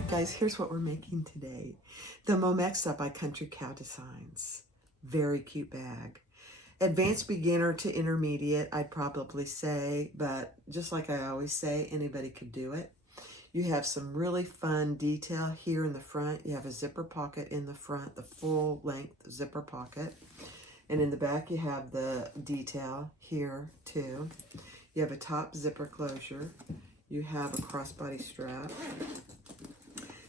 Alright guys, here's what we're making today. The Momexa by Country Cow Designs. Very cute bag. Advanced beginner to intermediate, I'd probably say, but just like I always say, anybody could do it. You have some really fun detail here in the front. You have a zipper pocket in the front, the full length zipper pocket. And in the back you have the detail here too. You have a top zipper closure. You have a crossbody strap.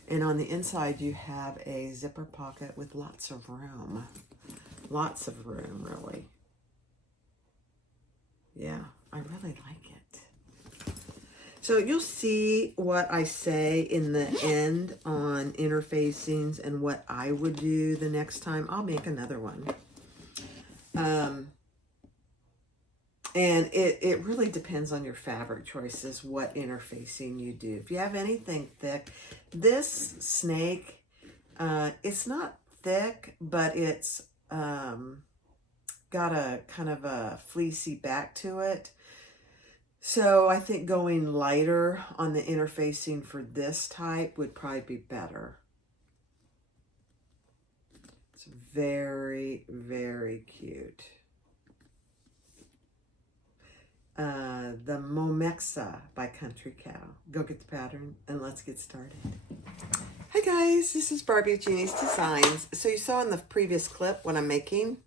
And on the inside, you have a zipper pocket with lots of room. Lots of room, really. Yeah, I really like it. So you'll see what I say in the end on interfacings and what I would do the next time. I'll make another one. And it really depends on your fabric choices, what interfacing you do. If you have anything thick, this snake, it's not thick, but it's got a kind of a fleecy back to it. So I think going lighter on the interfacing for this type would probably be better. It's very, very cute. The Momexa by Country Cow. Go get the pattern and let's get started. Hi guys, this is Barbie with Jeannie's Designs. So you saw in the previous clip what I'm making.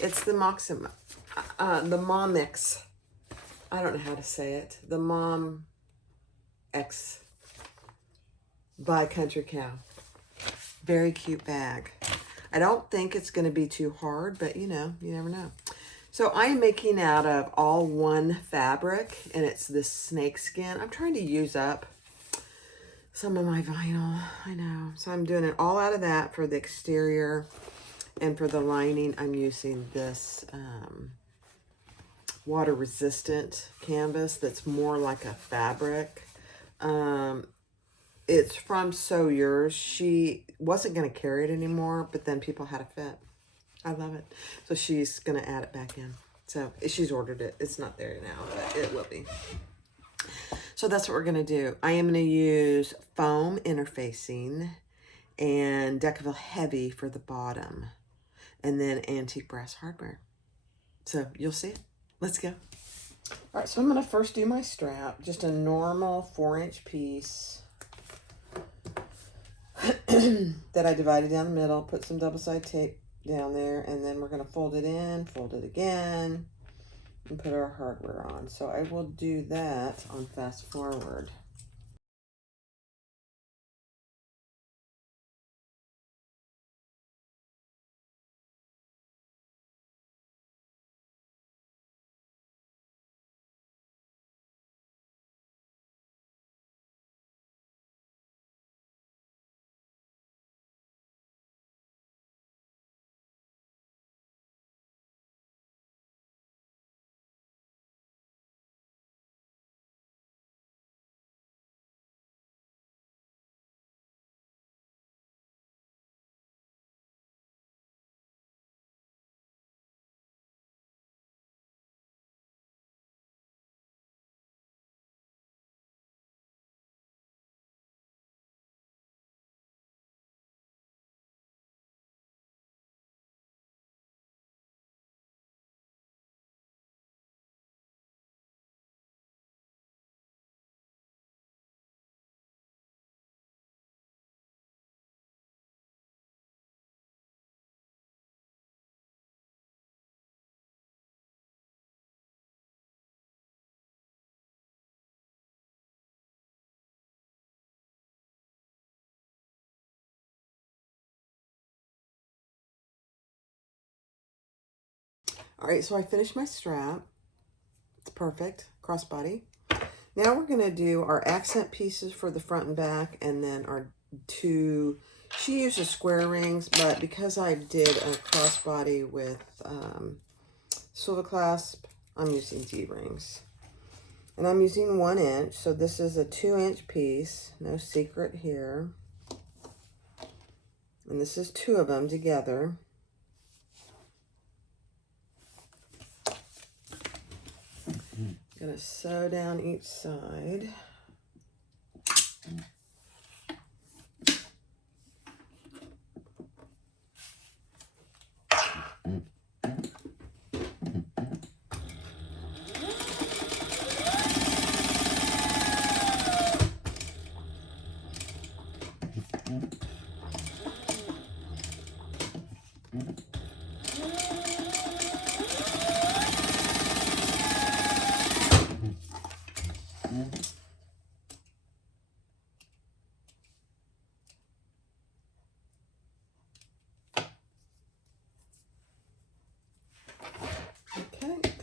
It's the Momexa, the Momex. I don't know how to say it. The Momex by Country Cow. Very cute bag. I don't think it's going to be too hard, but you know, you never know. So I am making out of all one fabric, and it's this snake skin. I'm trying to use up some of my vinyl, I know. So I'm doing it all out of that for the exterior, and for the lining, I'm using this water-resistant canvas that's more like a fabric. It's from Sew Yours. She wasn't going to carry it anymore, but then people had a fit. I love it. So she's going to add it back in. So she's ordered it. It's not there now, but it will be. So that's what we're going to do. I am going to use foam interfacing and Decorative Heavy for the bottom. And then antique brass hardware. So you'll see it. Let's go. All right, so I'm going to first do my strap. Just a normal 4-inch piece that I divided down the middle. Put some double-side tape down there, and then we're going to fold it in, fold it again, and put our hardware on. So I will do that on fast forward. All right, so I finished my strap. It's perfect, crossbody. Now we're going to do our accent pieces for the front and back, and then our two, she uses square rings, but because I did a crossbody with silver clasp, I'm using D-rings. And I'm using 1 inch, so this is a 2-inch piece, no secret here. And this is 2 of them together. Gonna sew down each side.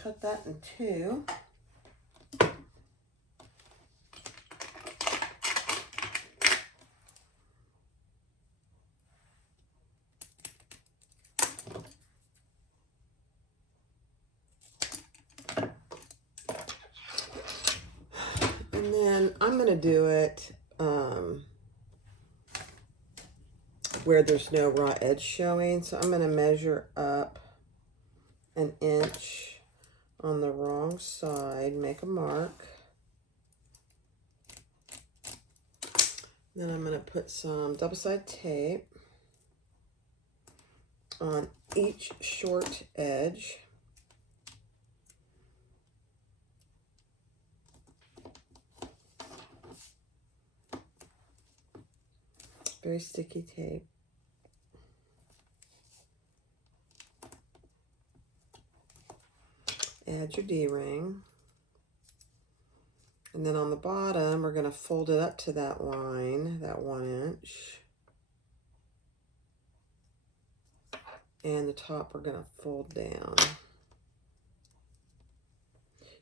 cut that in two. And then I'm going to do it where there's no raw edge showing. So I'm going to measure up an inch on the wrong side, make a mark. Then I'm going to put some double-sided tape on each short edge. Very sticky tape. Add your D-ring. And then on the bottom, we're going to fold it up to that line, that 1 inch. And the top we're going to fold down.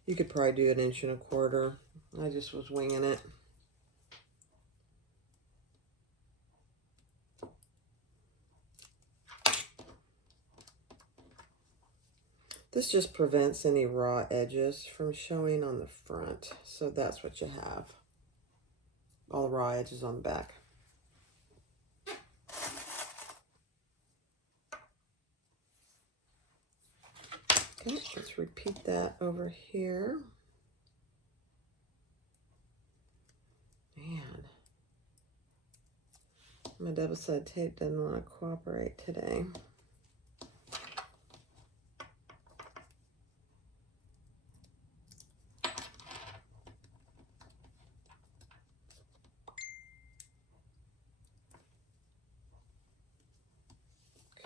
You could probably do 1 1/4 inches. I just was winging it. This just prevents any raw edges from showing on the front. So that's what you have. All the raw edges on the back. Okay, let's repeat that over here. Man, my double-sided tape doesn't want to cooperate today.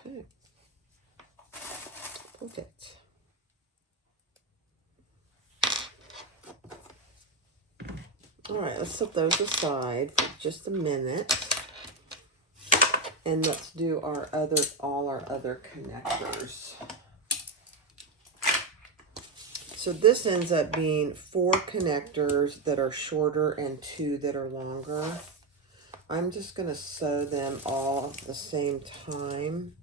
Okay, perfect. All right, let's set those aside for just a minute. And let's do all our other connectors. So this ends up being 4 connectors that are shorter and 2 that are longer. I'm just going to sew them all at the same time.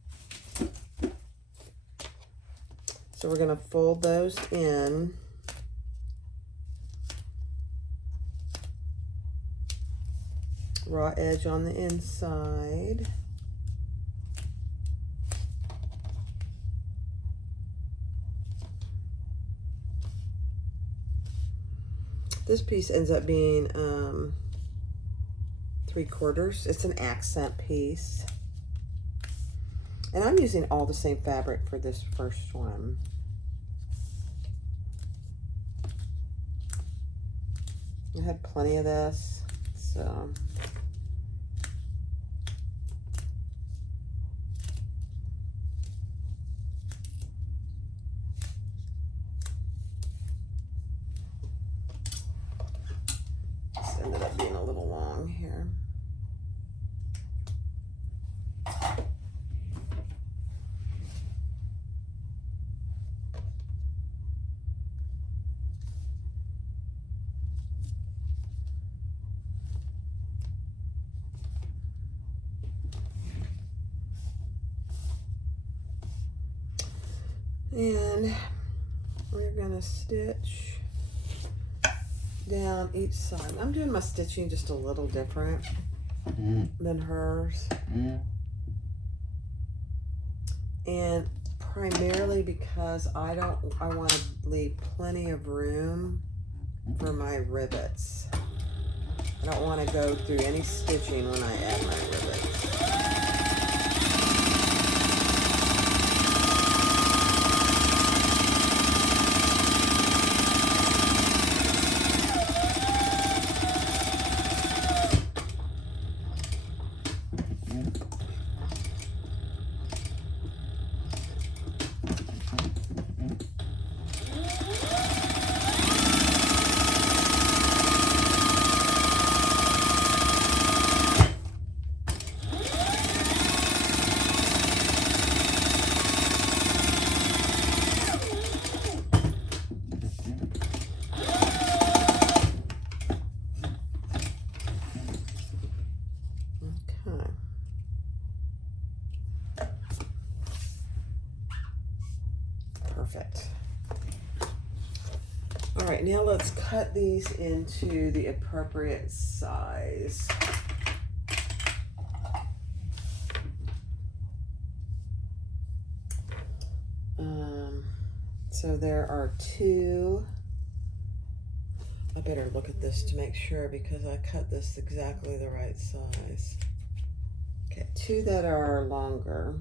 So we're going to fold those in. Raw edge on the inside. This piece ends up being 3/4. It's an accent piece. And I'm using all the same fabric for this first one. I had plenty of this, so. This ended up being a little long here. And we're gonna stitch down each side. I'm doing my stitching just a little different than hers. And primarily because I want to leave plenty of room for my rivets. I don't want to go through any stitching when I add my rivets. perfect. All right, now let's cut these into the appropriate size. So there are two. I better look at this to make sure because I cut this exactly the right size. Okay, two that are longer.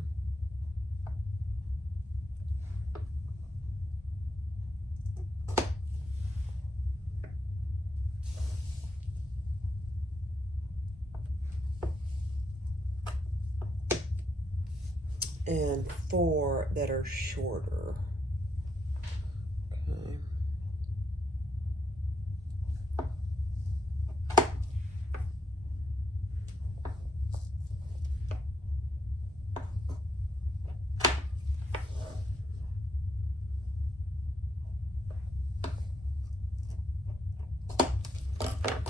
And four that are shorter. Okay.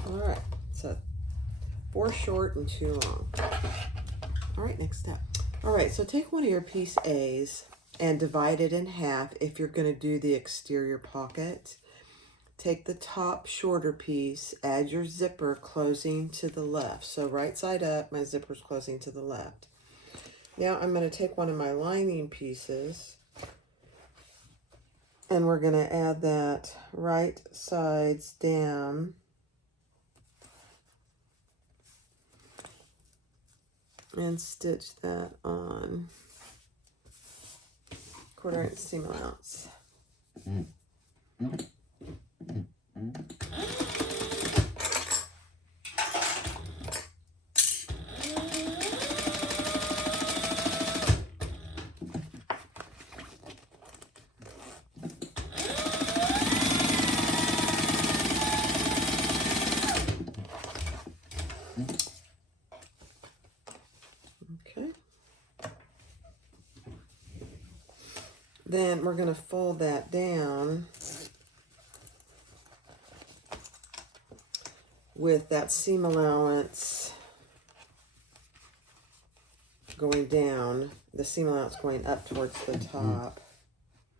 All right, so 4 short and 2 long. All right, next step. All right, so take one of your piece A's and divide it in half if you're going to do the exterior pocket. Take the top shorter piece, add your zipper closing to the left. So right side up, my zipper's closing to the left. Now I'm going to take one of my lining pieces and we're going to add that right sides down. And stitch that on 1/4 inch seam allowance. Then we're going to fold that down with that seam allowance going down, the seam allowance going up towards the top,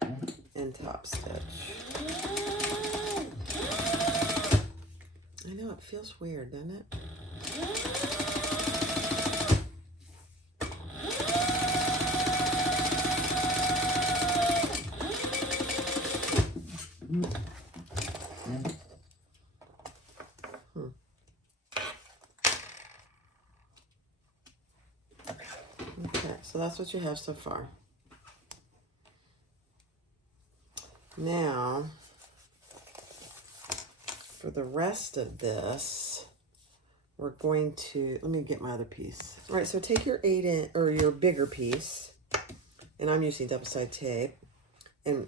and top stitch. I know it feels weird, doesn't it? Okay, so that's what you have so far. Now, for the rest of this, we're going to, let me get my other piece. All right, so take your 8-inch, or your bigger piece, and I'm using double-side tape, and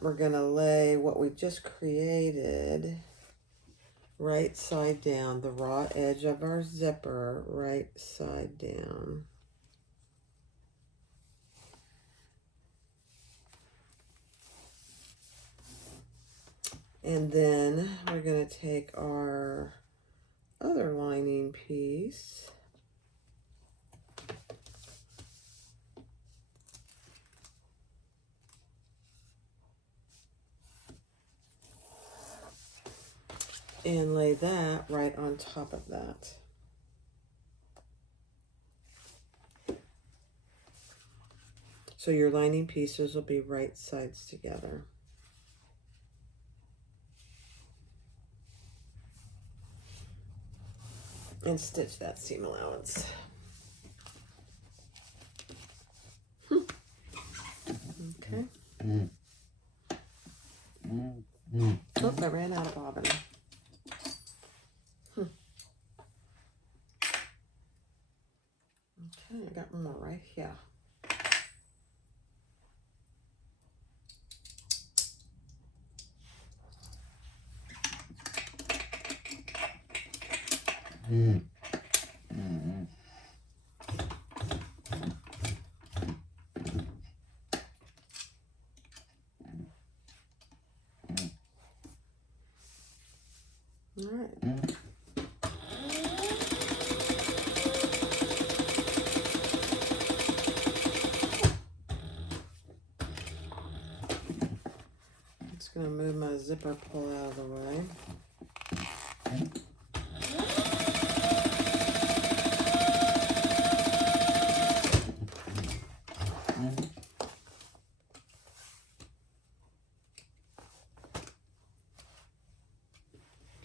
we're gonna lay what we just created right side down, the raw edge of our zipper, right side down. And then we're going to take our other lining piece and lay that right on top of that. So your lining pieces will be right sides together. And stitch that seam allowance. Okay. Oh, I ran out of bobbin. Okay, I got one more right here. All right. Just gonna move my zipper pull out of the way.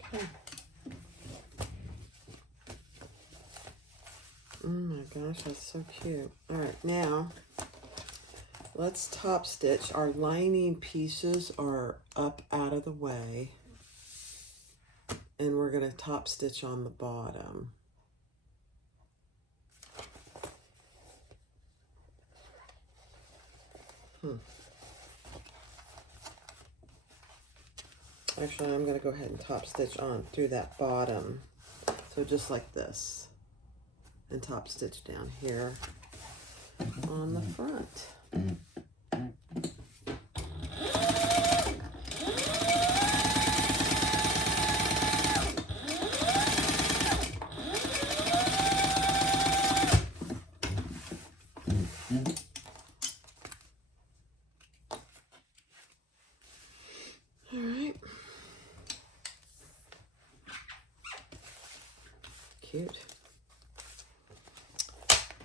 Okay. Oh my gosh, that's so cute. All right, now let's top stitch. Our lining pieces are up out of the way, and we're going to top stitch on the bottom. Actually, I'm going to go ahead and top stitch on through that bottom. So just like this. And top stitch down here on the front. All right. Cute.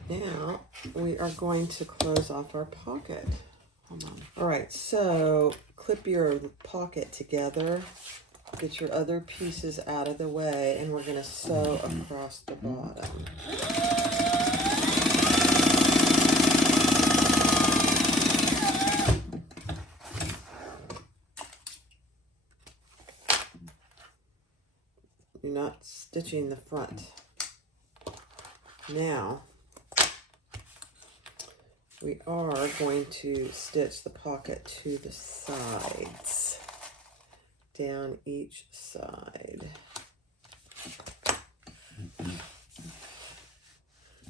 Now we are going to close off our pocket. Hold on. All right, so clip your pocket together, get your other pieces out of the way, and we're going to sew across the bottom. You're not stitching the front. Now, we are going to stitch the pocket to the sides, down each side.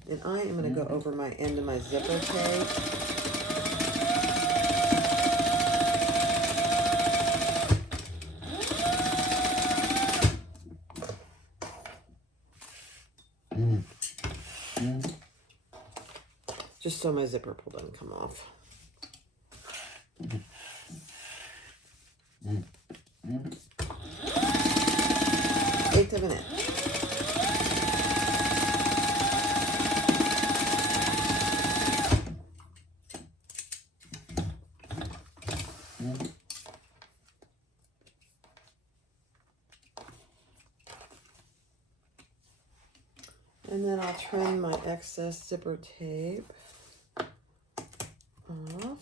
And I am going to go over my end of my zipper tape. Just so my zipper pull doesn't come off. Eighth of an inch. And then I'll trim my excess zipper tape off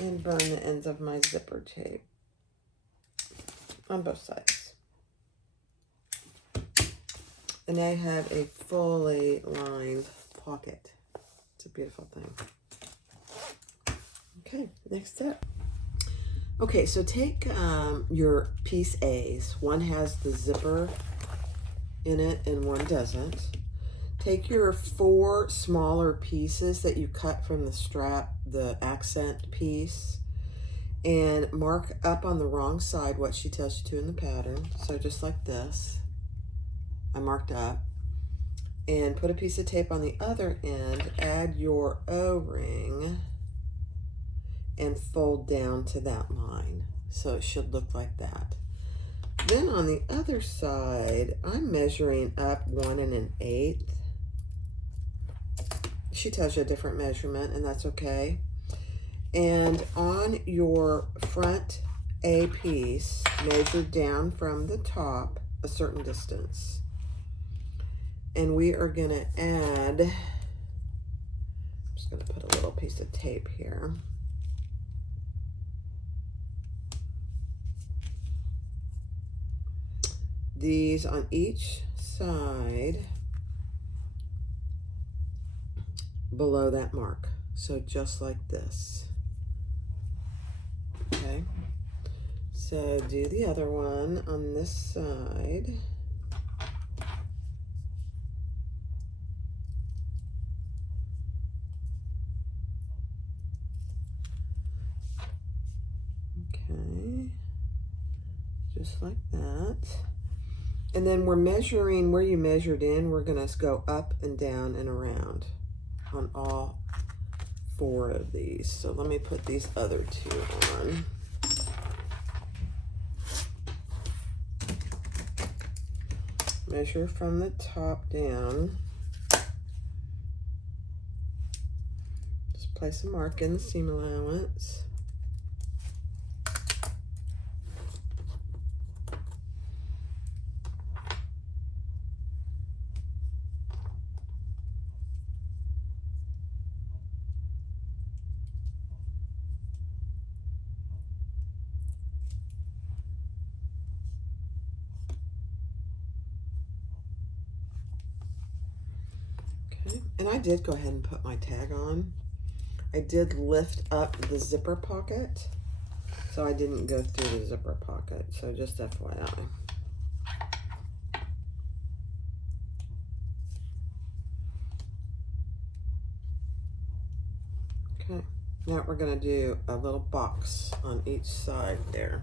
and burn the ends of my zipper tape on both sides. And I have a fully lined pocket. It's a beautiful thing. Okay, next step. Okay, so take your piece A's. One has the zipper in it and one doesn't. Take your 4 smaller pieces that you cut from the strap, the accent piece, and mark up on the wrong side what she tells you to in the pattern. So just like this, I marked up, and put a piece of tape on the other end, add your O-ring, and fold down to that line. So it should look like that. Then on the other side, I'm measuring up 1 1/8. She tells you a different measurement, and that's okay. And on your front A piece, measure down from the top a certain distance. And we are going to add, I'm just going to put a little piece of tape here. These on each side below that mark. So just like this. Okay. So do the other one on this side. Okay. Just like that. And then we're measuring where you measured in. We're going to go up and down and around on all 4 of these. So let me put these other 2 on. Measure from the top down. Just place a mark in the seam allowance. And I did go ahead and put my tag on. I did lift up the zipper pocket, so I didn't go through the zipper pocket, so just FYI. Okay, now we're gonna do a little box on each side there.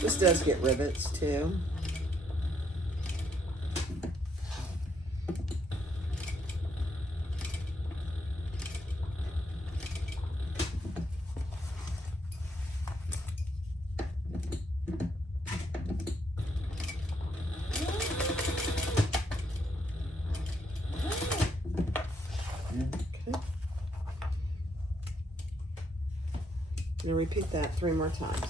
This does get rivets too. I'm going to repeat that 3 more times.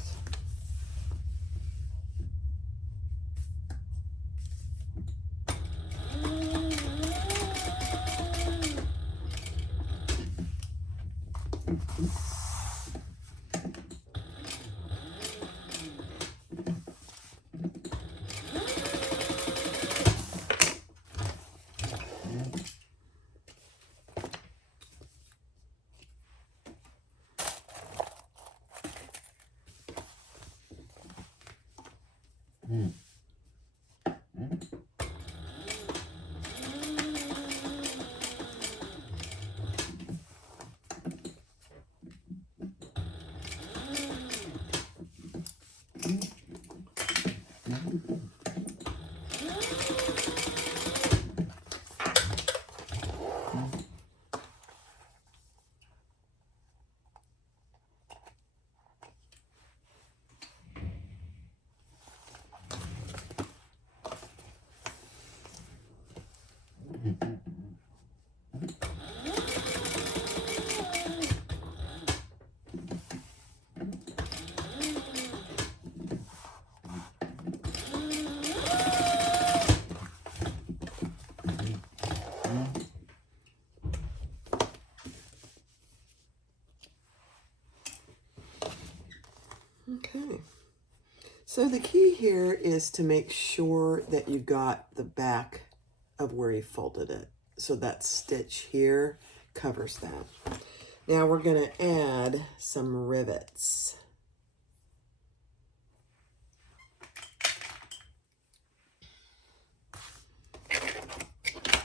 Okay, so the key here is to make sure that you got the back of where you folded it. So that stitch here covers that. Now we're going to add some rivets.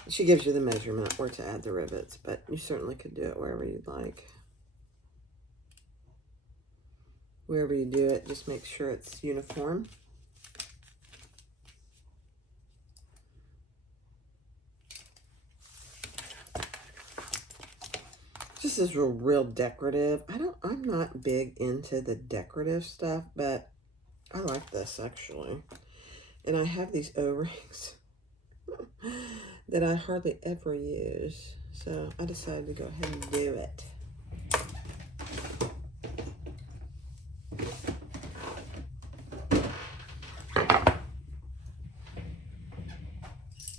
She gives you the measurement where to add the rivets, but you certainly could do it wherever you'd like. Wherever you do it, just make sure it's uniform. This is real decorative. I'm not big into the decorative stuff, but I like this actually. And I have these O-rings that I hardly ever use. So I decided to go ahead and do it.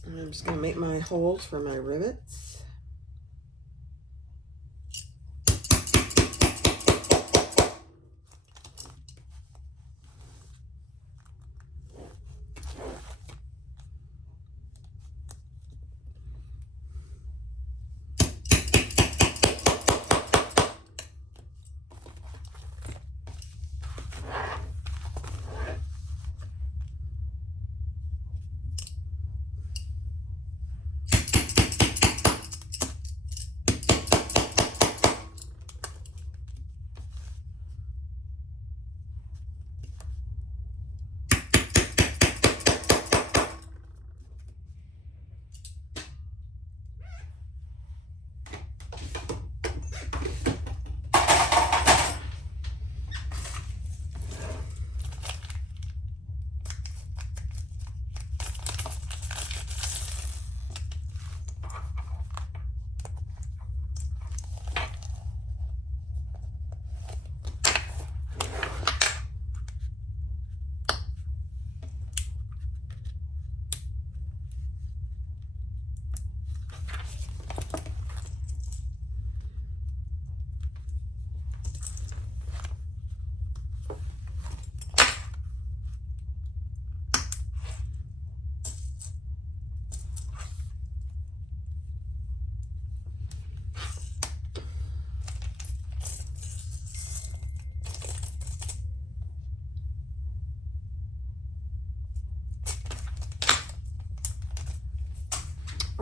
I'm just going to make my holes for my rivets.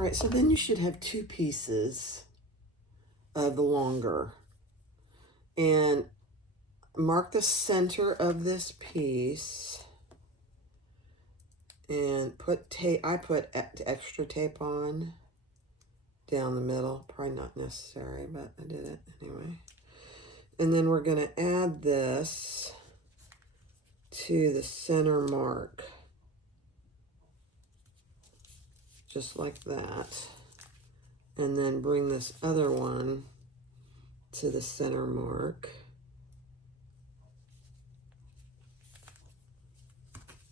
All right, so then you should have 2 pieces of the longer. And mark the center of this piece and put tape. I put extra tape on down the middle. Probably not necessary, but I did it anyway. And then we're going to add this to the center mark. Just like that. And then bring this other one to the center mark.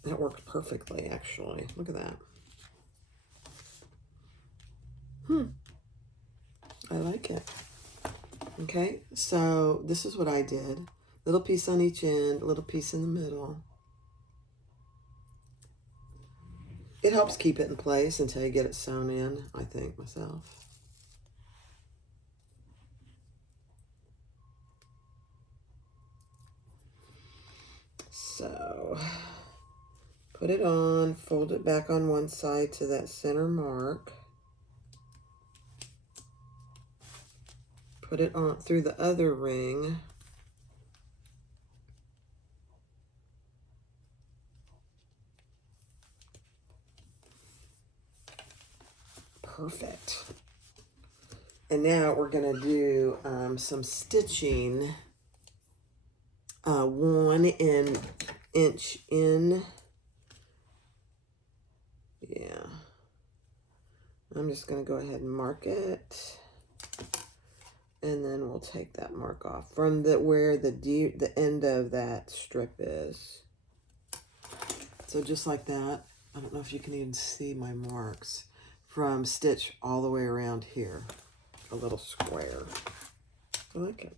That worked perfectly, actually. Look at that. I like it. Okay, so this is what I did. Little piece on each end, a little piece in the middle. It helps keep it in place until you get it sewn in, I think, myself. So, put it on, fold it back on one side to that center mark. Put it on through the other ring. Perfect. And now we're going to do some stitching. 1 inch in. Yeah. I'm just going to go ahead and mark it. And then we'll take that mark off from where the end of that strip is. So just like that. I don't know if you can even see my marks from stitch all the way around here. A little square. I like it.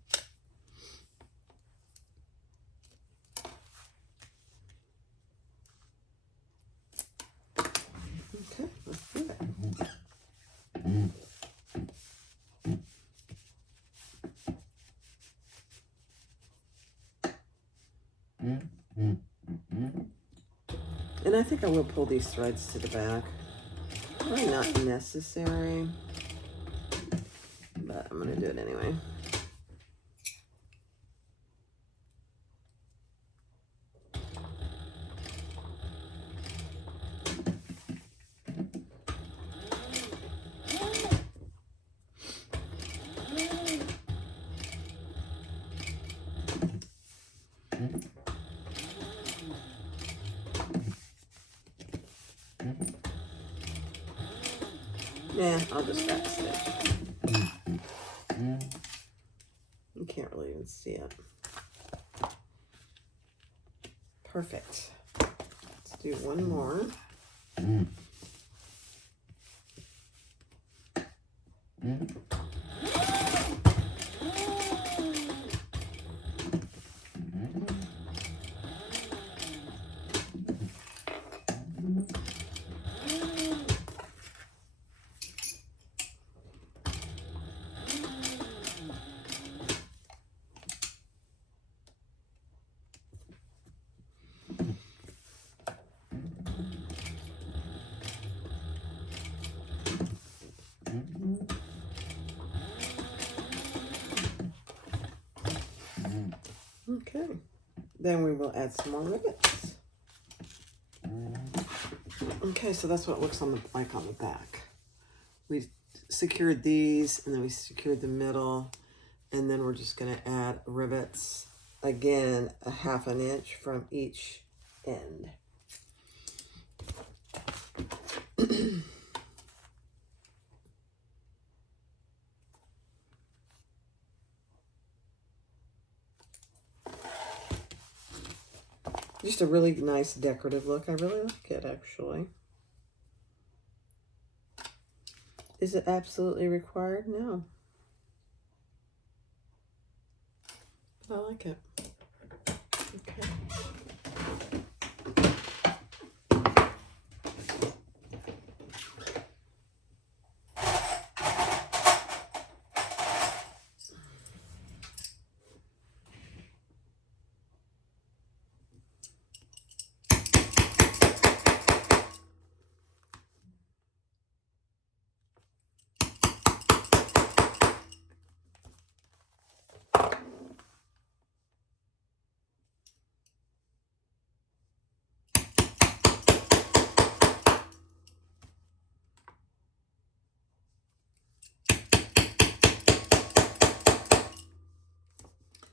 Okay, let's do it. And I think I will pull these threads to the back. Probably not necessary, but I'm going to do it anyway. Yeah, I'll just back stitch. You can't really even see it. Perfect. Let's do one more. Okay, then we will add some more rivets. Okay, so that's what it looks like on the back. We secured these, and then we secured the middle, and then we're just going to add rivets, again, a 1/2 inch from each end. Just a really nice decorative look. I really like it, actually. Is it absolutely required? No. But I like it. Okay.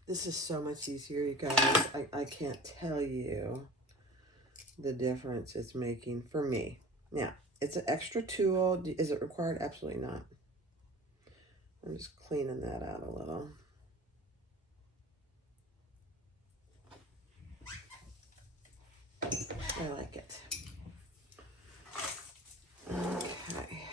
This is so much easier, you guys. I can't tell you the difference it's making for me. Now, it's an extra tool. Is it required? Absolutely not. I'm just cleaning that out a little. I like it. Okay.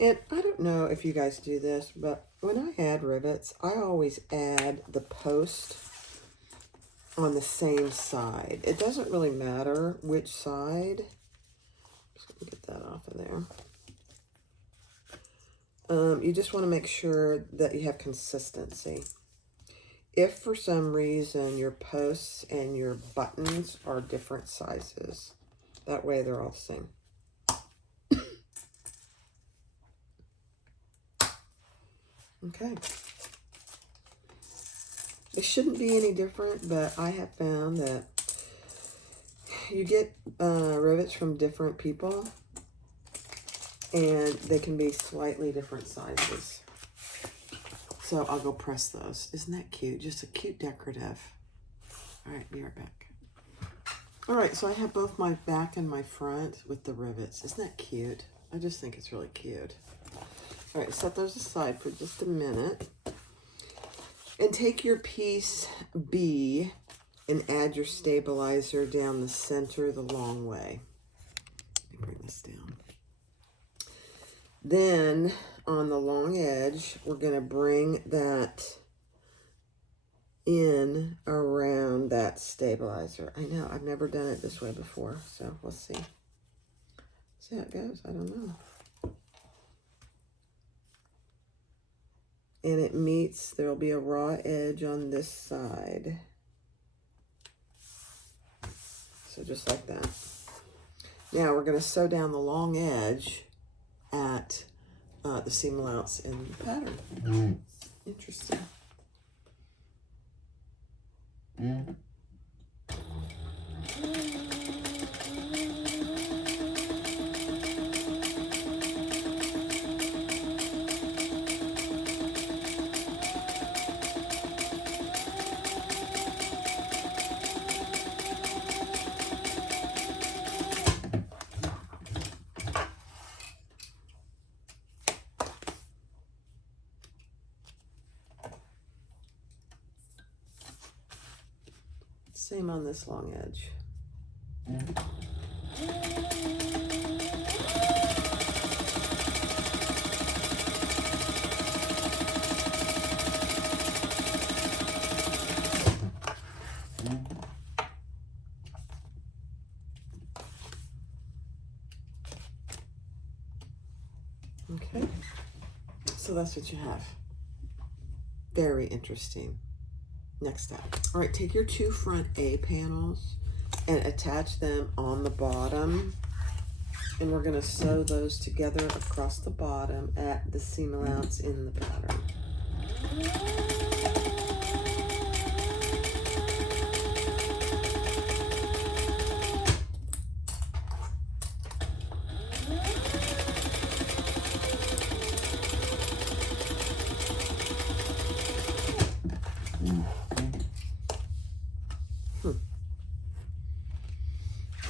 And I don't know if you guys do this, but when I add rivets, I always add the post on the same side. It doesn't really matter which side. Just gonna get that off of there. You just want to make sure that you have consistency. If for some reason your posts and your buttons are different sizes, that way they're all the same. Okay. It shouldn't be any different, but I have found that you get rivets from different people, and they can be slightly different sizes. So I'll go press those. Isn't that cute? Just a cute decorative. All right, be right back. All right, so I have both my back and my front with the rivets. Isn't that cute? I just think it's really cute. All right, set those aside for just a minute. And take your piece B and add your stabilizer down the center the long way. Let me bring this down. Then on the long edge, we're going to bring that in around that stabilizer. I know, I've never done it this way before, so we'll see. See how it goes. I don't know. And it meets, there'll be a raw edge on this side. So just like that. Now we're going to sew down the long edge at the seam allowance in the pattern. Interesting. Same on this long edge. Okay, so that's what you have. Very interesting. Next step. All right, take your two front A panels and attach them on the bottom. And we're going to sew those together across the bottom at the seam allowance in the pattern.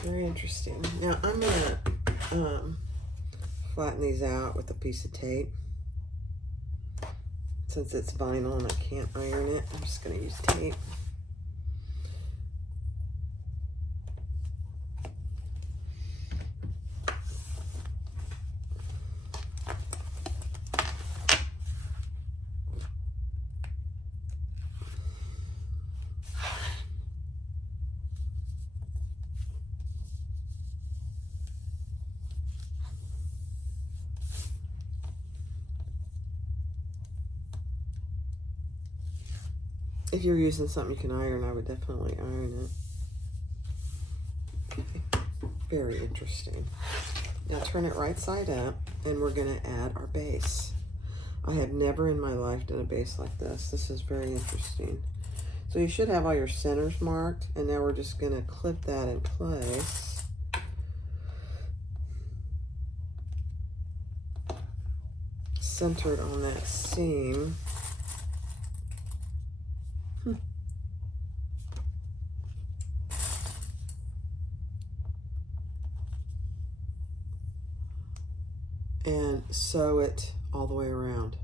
Very interesting. Now I'm gonna flatten these out with a piece of tape. Since it's vinyl and I can't iron it, I'm just gonna use tape. If you're using something you can iron, I would definitely iron it. Okay. Very interesting. Now turn it right side up, and we're going to add our base. I have never in my life done a base like this. This is very interesting. So you should have all your centers marked, and now we're just going to clip that in place. Centered on that seam. And sew it all the way around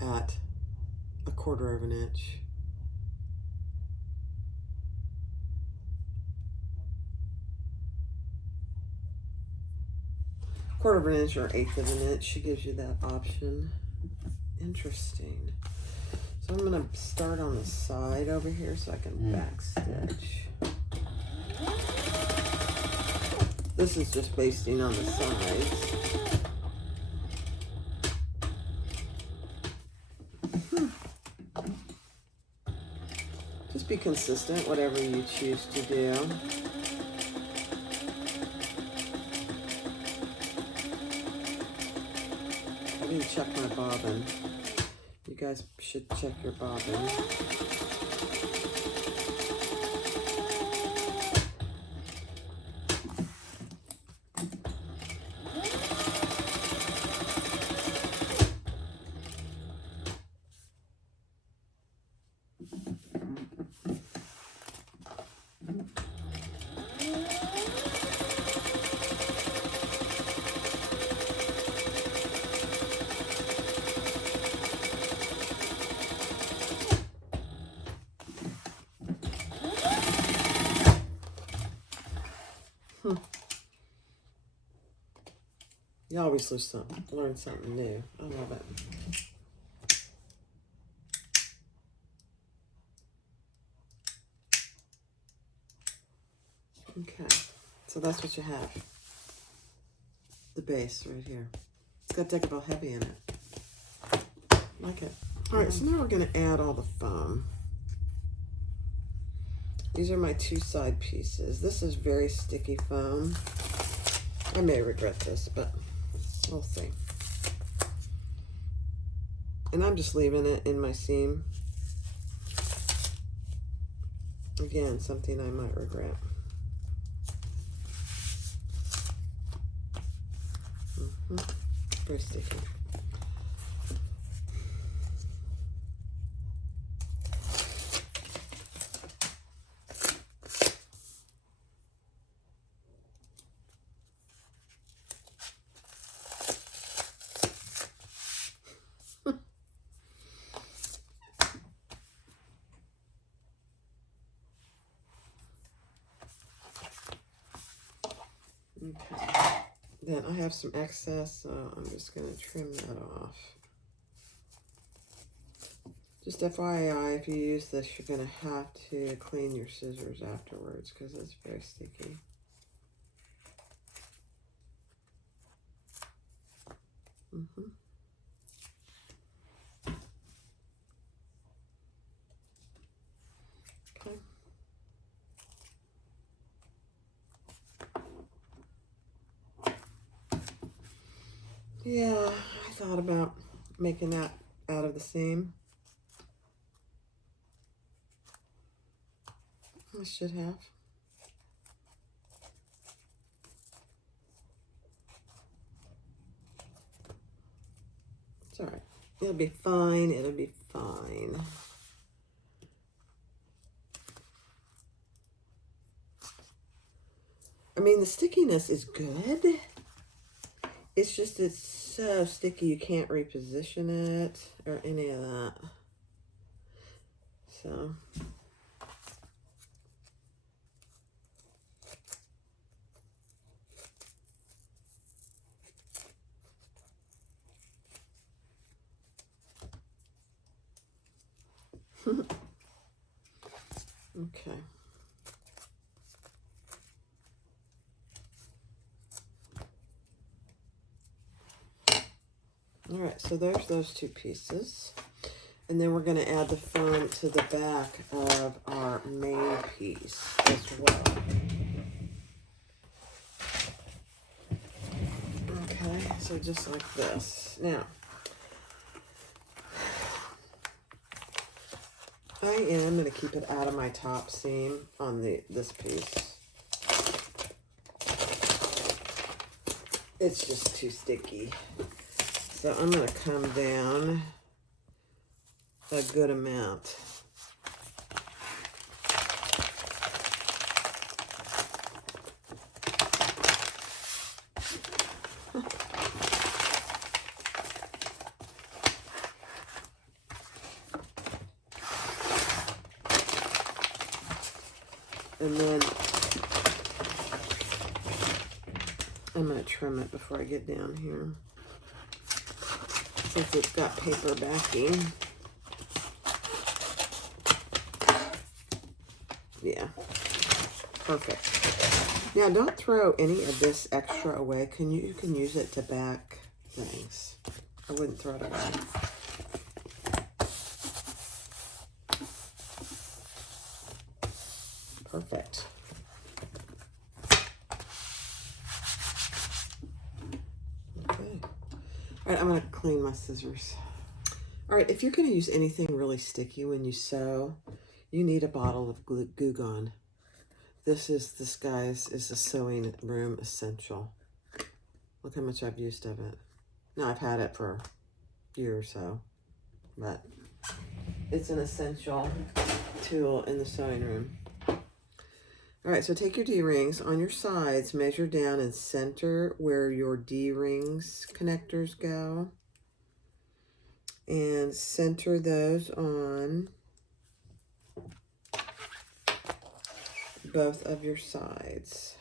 at 1/4 of an inch. Quarter of an inch or 1/8 of an inch. She gives you that option. Interesting. So I'm going to start on the side over here so I can back stitch. This is just basting on the sides. Just be consistent, whatever you choose to do. I didn't check my bobbin. You guys should check your bobbin. You always learn something new. I love it. Okay, so that's what you have. The base right here. It's got Decorative Heavy in it. Like it. All right, so now we're going to add all the foam. These are my 2 side pieces. This is very sticky foam. I may regret this, but we'll see. And I'm just leaving it in my seam. Again, something I might regret. Very sticky. Okay. Then I have some excess, so I'm just going to trim that off. Just FYI, if you use this, you're going to have to clean your scissors afterwards because it's very sticky. Okay. Yeah, I thought about making that out of the seam. I should have. It's all right. It'll be fine. It'll be fine. I mean, the stickiness is good. It's just, it's so sticky you can't reposition it or any of that. So. Okay. All right, so there's those 2 pieces. And then we're going to add the foam to the back of our main piece as well. So just like this. Now, I am going to keep it out of my top seam on this piece. It's just too sticky. So I'm going to come down a good amount. And then I'm going to trim it before I get down here, since it's got paper backing. Yeah, perfect. Now don't throw any of this extra away. You can use it to back things. I wouldn't throw it away. Perfect. Okay. All right, I'm going to clean my scissors. All right, if you're going to use anything really sticky when you sew, you need a bottle of Goo Gone. This, guys, is a sewing room essential. Look how much I've used of it. Now, I've had it for a year or so, but it's an essential tool in the sewing room. All right, so take your D-rings on your sides, measure down and center where your D-rings connectors go, and center those on both of your sides.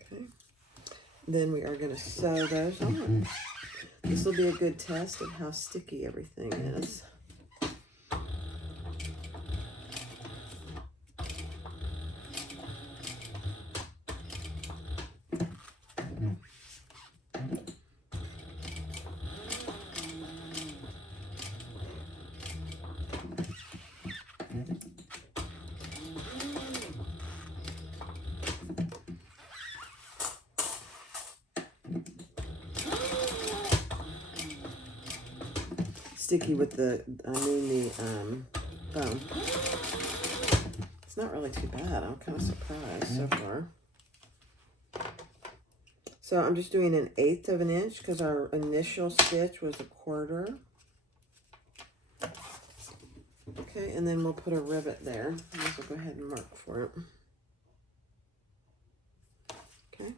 Okay. Then we are going to sew those on. This will be a good test of how sticky everything is. Sticky with the foam. It's not really too bad. I'm kind of surprised so far. So I'm just doing 1/8 of an inch because our initial stitch was 1/4. Okay, and then we'll put a rivet there. We'll go ahead and mark for it. Okay,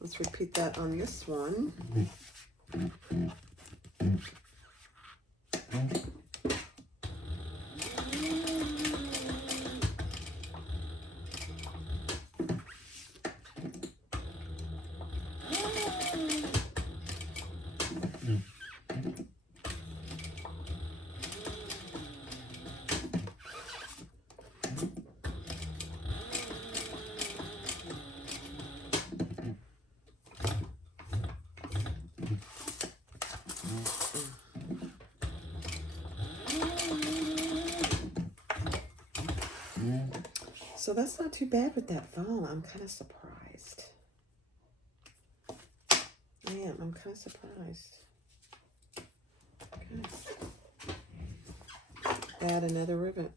let's repeat that on this one. So that's not too bad with that foam. I'm kind of surprised. Man, I'm kind of surprised. Okay. Add another rivet.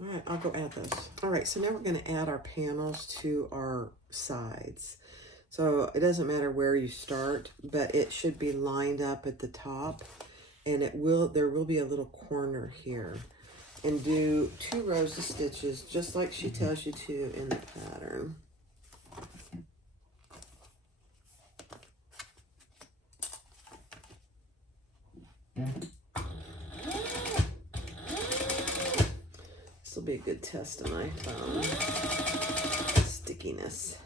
All right, I'll go add those. All right, so now we're going to add our panels to our sides. So it doesn't matter where you start, but it should be lined up at the top, and there will be a little corner here. And do 2 rows of stitches, just like she tells you to in the pattern. This will be a good test of my stickiness.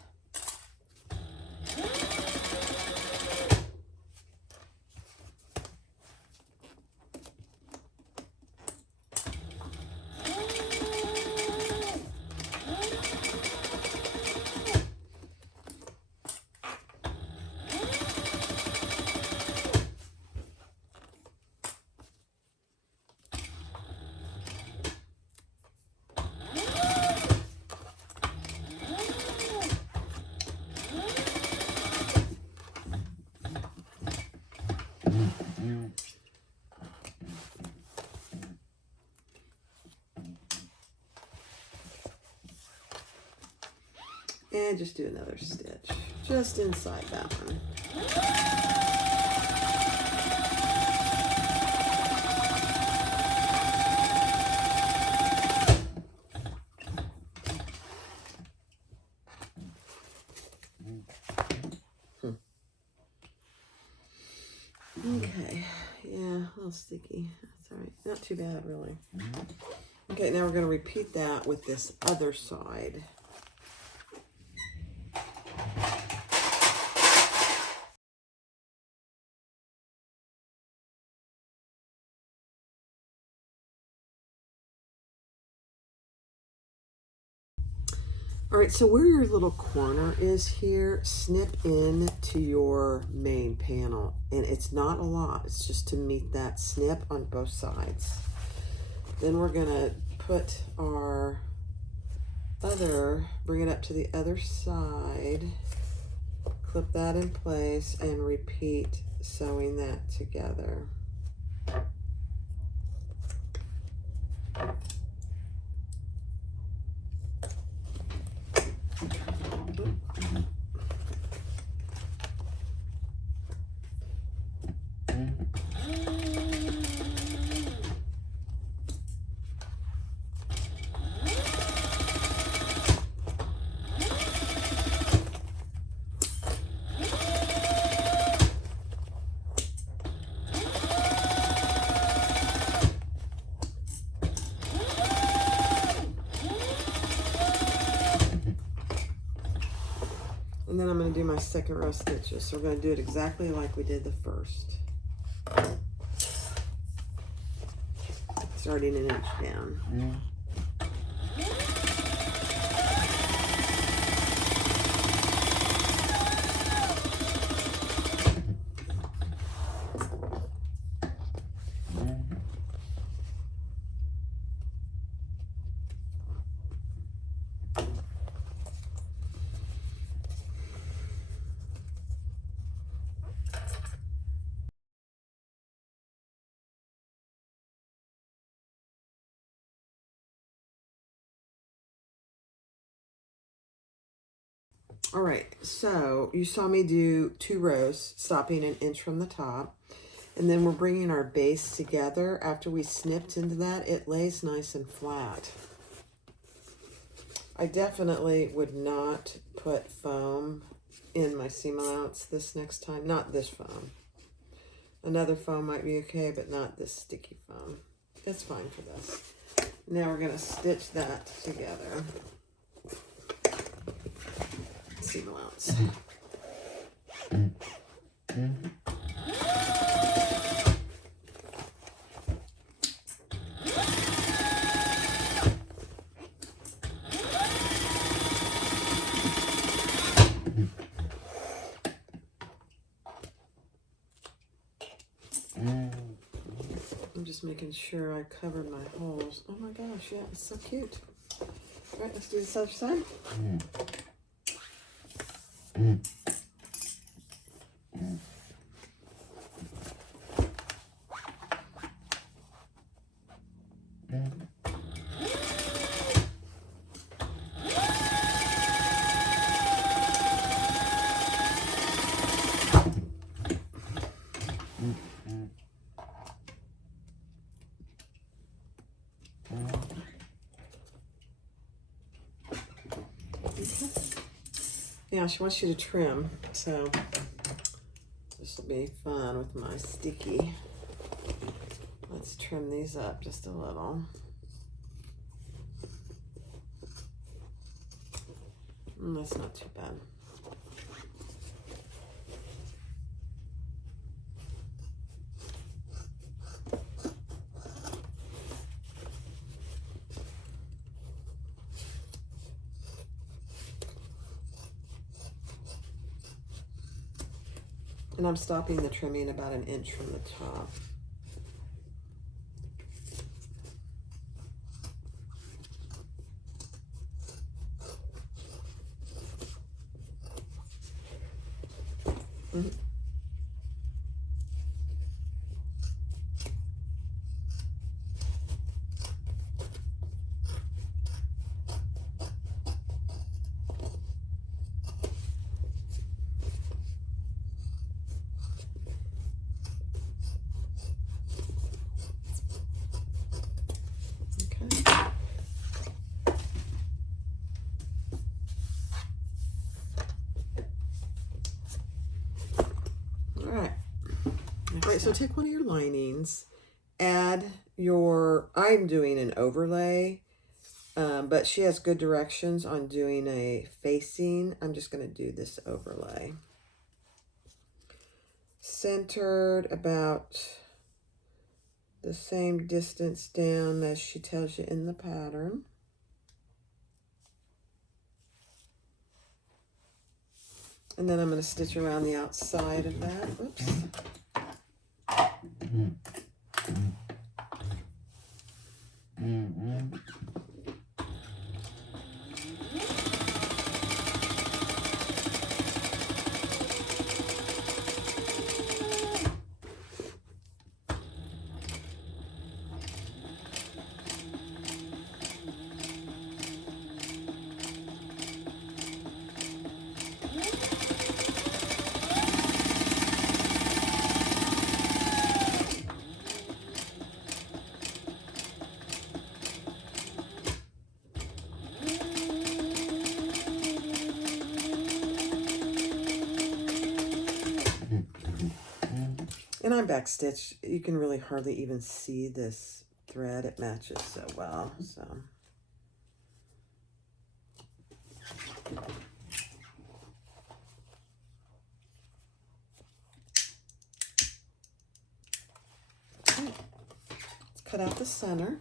And just do another stitch just inside that one. Okay, yeah, a little sticky. That's all right. Not too bad, really. Okay, now we're going to repeat that with this other side. All right, so where your little corner is here, snip in to your main panel. And it's not a lot, it's just to meet that snip on both sides. Then we're gonna put our bring it up to the other side, clip that in place, and repeat sewing that together. And then I'm going to do my second row of stitches. So we're going to do it exactly like we did the first. Starting an inch down. All right, so you saw me do 2 rows, stopping an inch from the top. And then we're bringing our base together. After we snipped into that, it lays nice and flat. I definitely would not put foam in my seam allowance this next time. Not this foam. Another foam might be okay, but not this sticky foam. It's fine for this. Now we're going to stitch that together. Seam allowance. I'm just making sure I covered my holes. Oh my gosh, yeah, it's so cute. All right, let's do this other side. Yeah, she wants you to trim, so this will be fun with my sticky. Let's trim these up just a little. That's not too bad. And I'm stopping the trimming about an inch from the top. so take one of your linings, add your, I'm doing an overlay, but she has good directions on doing a facing. I'm just going to do this overlay. Centered about the same distance down as she tells you in the pattern. And then I'm going to stitch around the outside of that. Whoops. And I'm backstitched. You can really hardly even see this thread. It matches so well. So okay. Let's cut out the center.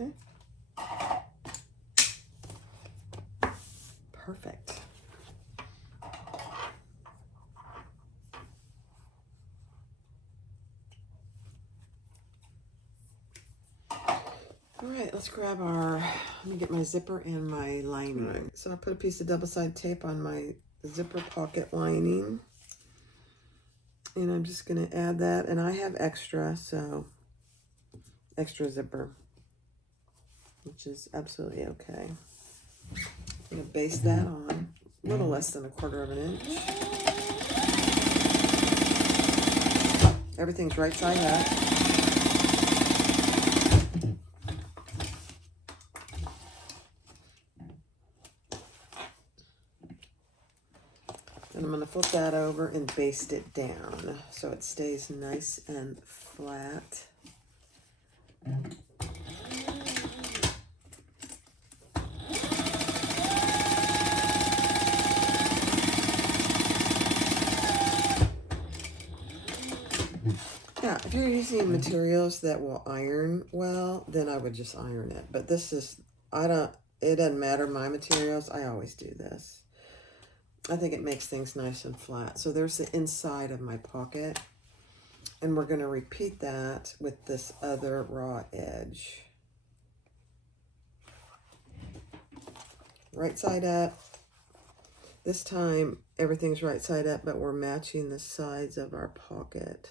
Okay. Perfect. All right, let's grab our, let me get my zipper and my lining. Right. So I put a piece of double-sided tape on my zipper pocket lining. And I'm just going to add that. And I have extra, so extra zipper, which is absolutely okay. I'm going to base that on a little less than 1/4 of an inch. Everything's right side up. And I'm going to flip that over and baste it down so it stays nice and flat. Yeah, if you're using materials that will iron well, then I would just iron it. But this is, it doesn't matter my materials. I always do this. I think it makes things nice and flat. So there's the inside of my pocket. And we're going to repeat that with this other raw edge. Right side up. This time, everything's right side up, but we're matching the sides of our pocket.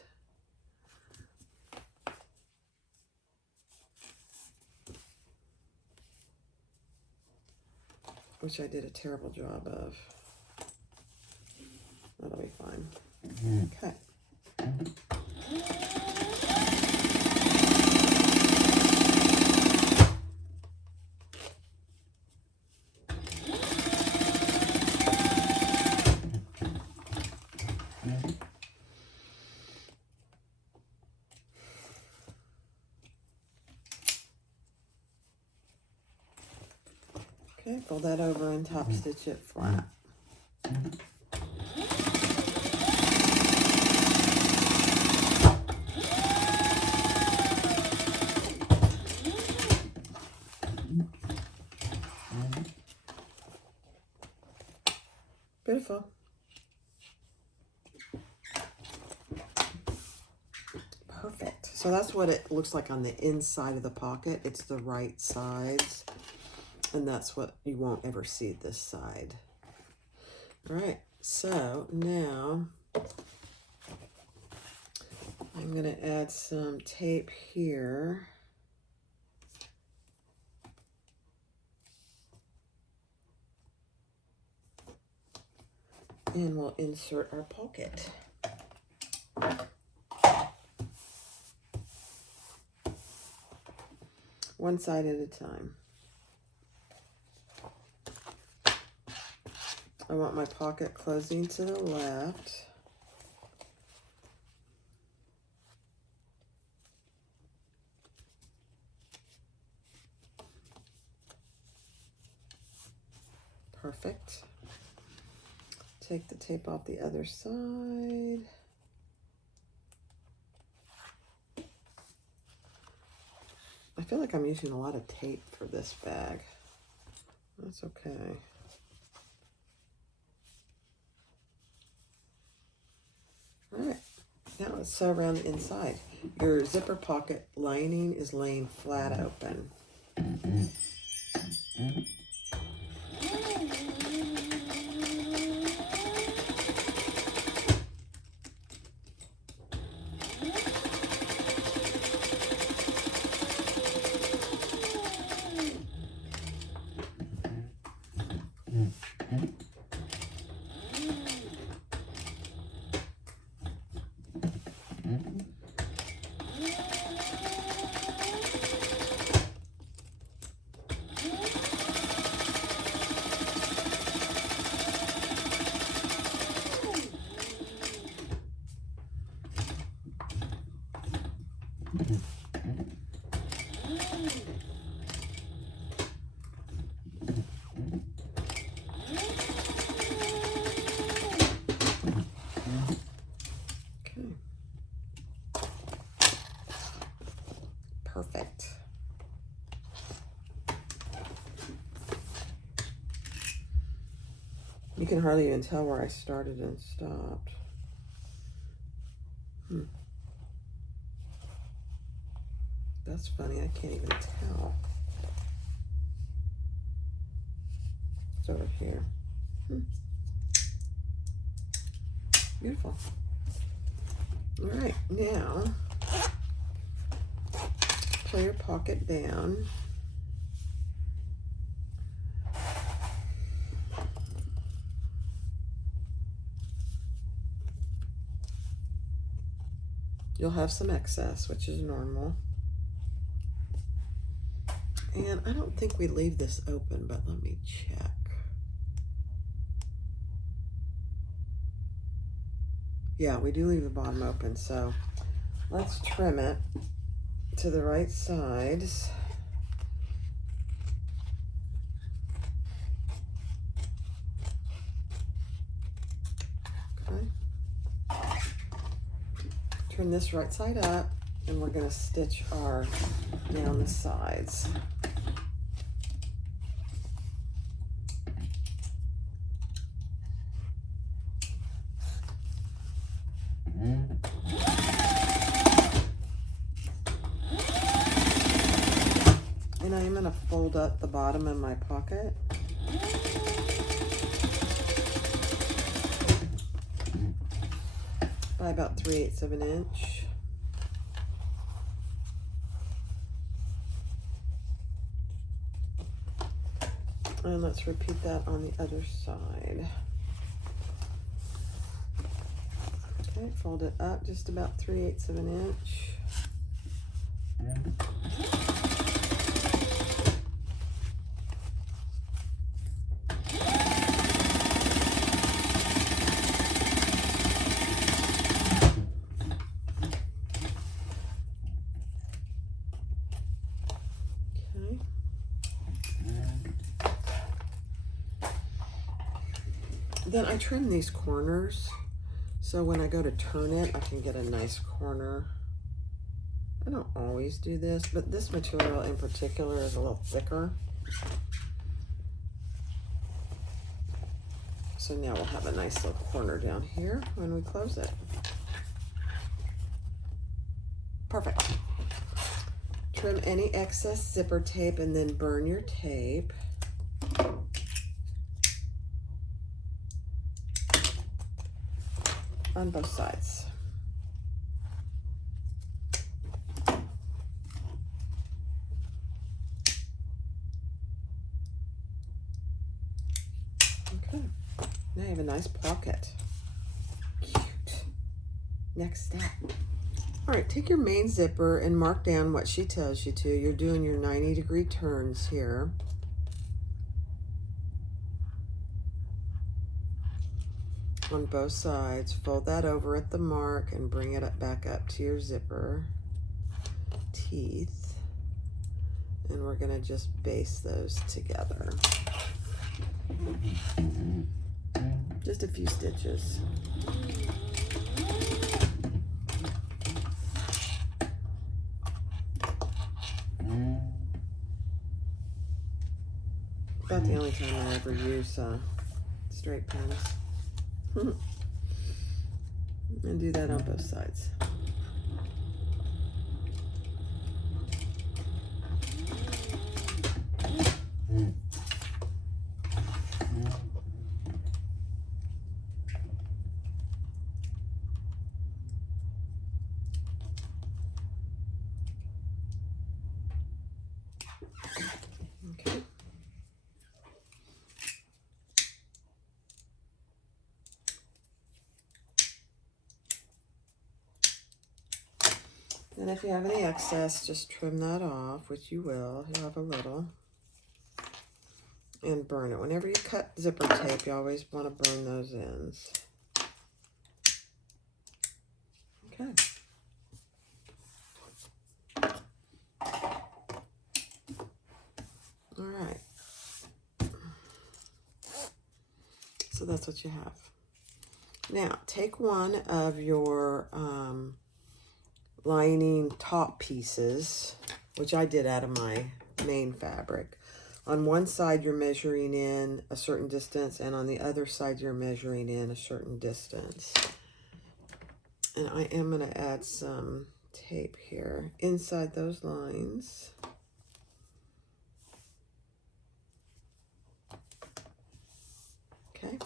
Which I did a terrible job of. That'll be fine. Okay. Okay, fold that over and top stitch it flat. Beautiful. Perfect. So that's what it looks like on the inside of the pocket. It's the right sides. And that's what you won't ever see this side. All right. So now I'm going to add some tape here. And we'll insert our pocket. One side at a time. I want my pocket closing to the left. Perfect. Take the tape off the other side. I feel like I'm using a lot of tape for this bag. That's okay. All right, now let's sew around the inside. Your zipper pocket lining is laying flat open. Perfect. You can hardly even tell where I started and stopped. That's funny, I can't even tell. It's over here. Beautiful. All right, now pull your pocket down. You'll have some excess, which is normal. And I don't think we leave this open, but let me check. Yeah, we do leave the bottom open, so let's trim it to the right sides. Okay. Turn this right side up, and we're going to stitch our down the sides. And I'm going to fold up the bottom of my pocket. By about 3/8 of an inch. And let's repeat that on the other side. Okay, fold it up just about 3/8 of an inch. Then I trim these corners, so when I go to turn it, I can get a nice corner. I don't always do this, but this material in particular is a little thicker. So now we'll have a nice little corner down here when we close it. Perfect. Trim any excess zipper tape and then burn your tape. On both sides. Okay, now you have a nice pocket. Cute. Next step. All right, take your main zipper and mark down what she tells you to. You're doing your 90-degree turns here. On both sides, fold that over at the mark and bring it back up to your zipper teeth. And we're gonna just baste those together. Just a few stitches. About the only time I ever use straight pins. And do that on both sides. Okay. And if you have any excess, just trim that off, which you will. You'll have a little. And burn it. Whenever you cut zipper tape, you always want to burn those ends. Okay. All right. So that's what you have. Now, take one of your lining top pieces, which I did out of my main fabric. On one side, you're measuring in a certain distance, and on the other side, you're measuring in a certain distance. And I am going to add some tape here inside those lines. Okay.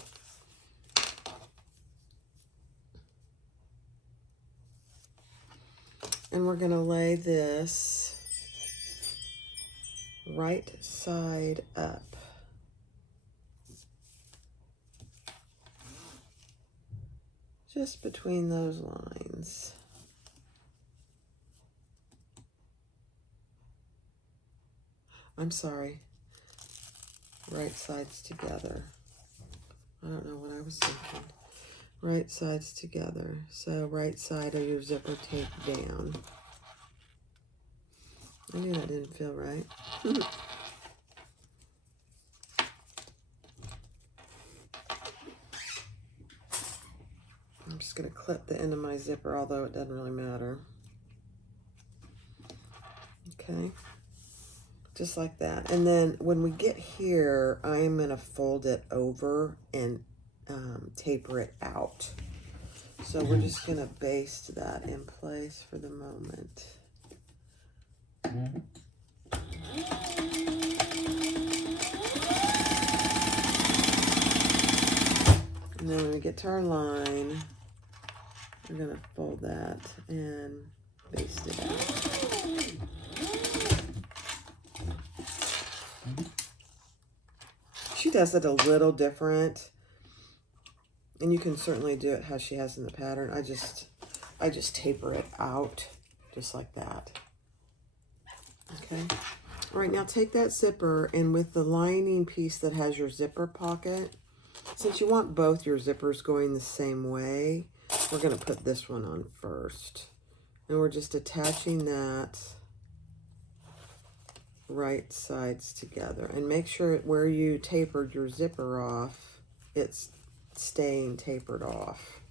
And we're going to lay this right side up. Just between those lines. I'm sorry. Right sides together. I don't know what I was thinking. Right sides together. So right side of your zipper tape down. I knew that didn't feel right. I'm just going to clip the end of my zipper, although it doesn't really matter. Okay. Just like that. And then when we get here, I'm going to fold it over and taper it out. So we're just going to baste that in place for the moment. And then when we get to our line, we're going to fold that and baste it out. She does it a little different, and you can certainly do it how she has in the pattern. I just taper it out just like that. Okay. All right, now take that zipper, and with the lining piece that has your zipper pocket, since you want both your zippers going the same way, we're going to put this one on first. And we're just attaching that right sides together. And make sure where you tapered your zipper off, it's staying tapered off.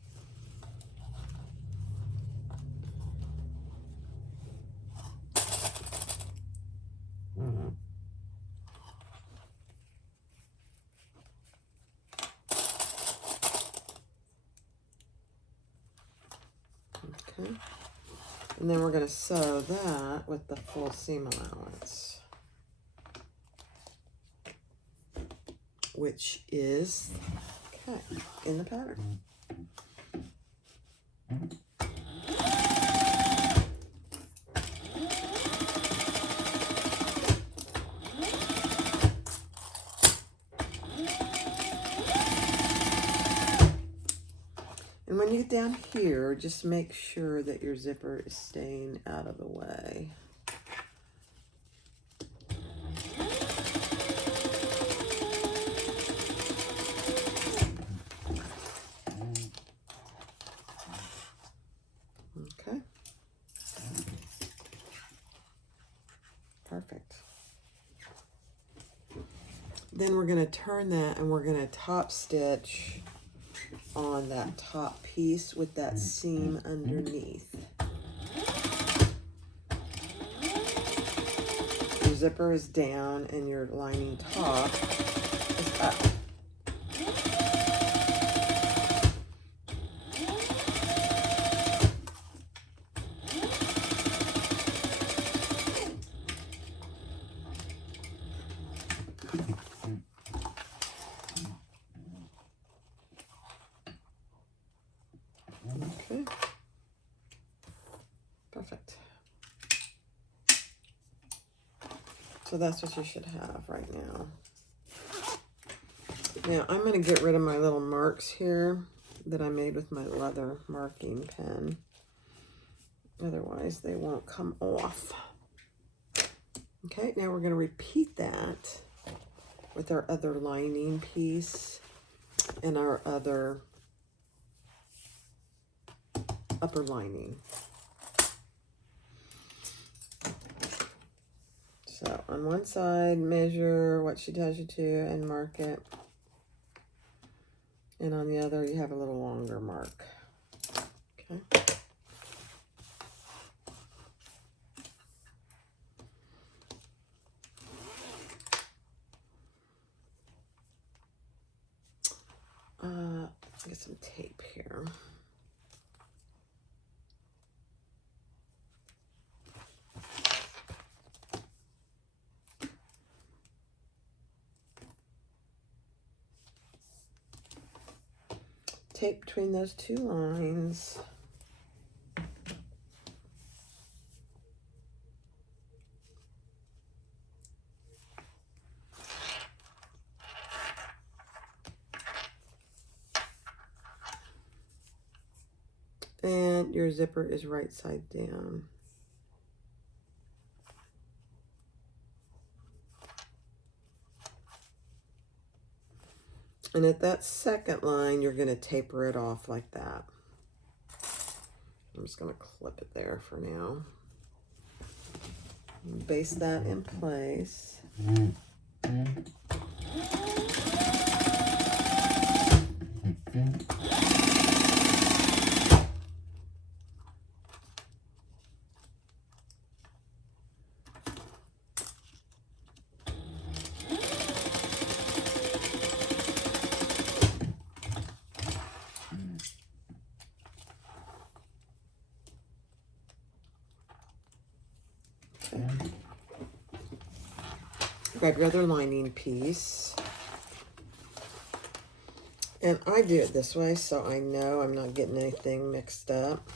Okay. And then we're going to sew that with the full seam allowance, which is, okay, in the pattern. And when you get down here, just make sure that your zipper is staying out of the way. Okay. Perfect. Then we're going to turn that and we're going to top stitch on that top piece with that seam underneath. Your zipper is down and your lining top is up. Okay. Perfect. So that's what you should have right now. Now I'm going to get rid of my little marks here that I made with my leather marking pen. Otherwise they won't come off. Okay, now we're going to repeat that with our other lining piece and our other upper lining. So on one side, measure what she tells you to and mark it. And on the other, you have a little longer mark. Okay. Get some tape here. Tape between those two lines. And your zipper is right side down. And at that second line, you're going to taper it off like that. I'm just going to clip it there for now. Base that in place. Grab your other lining piece. And I do it this way so I know I'm not getting anything mixed up.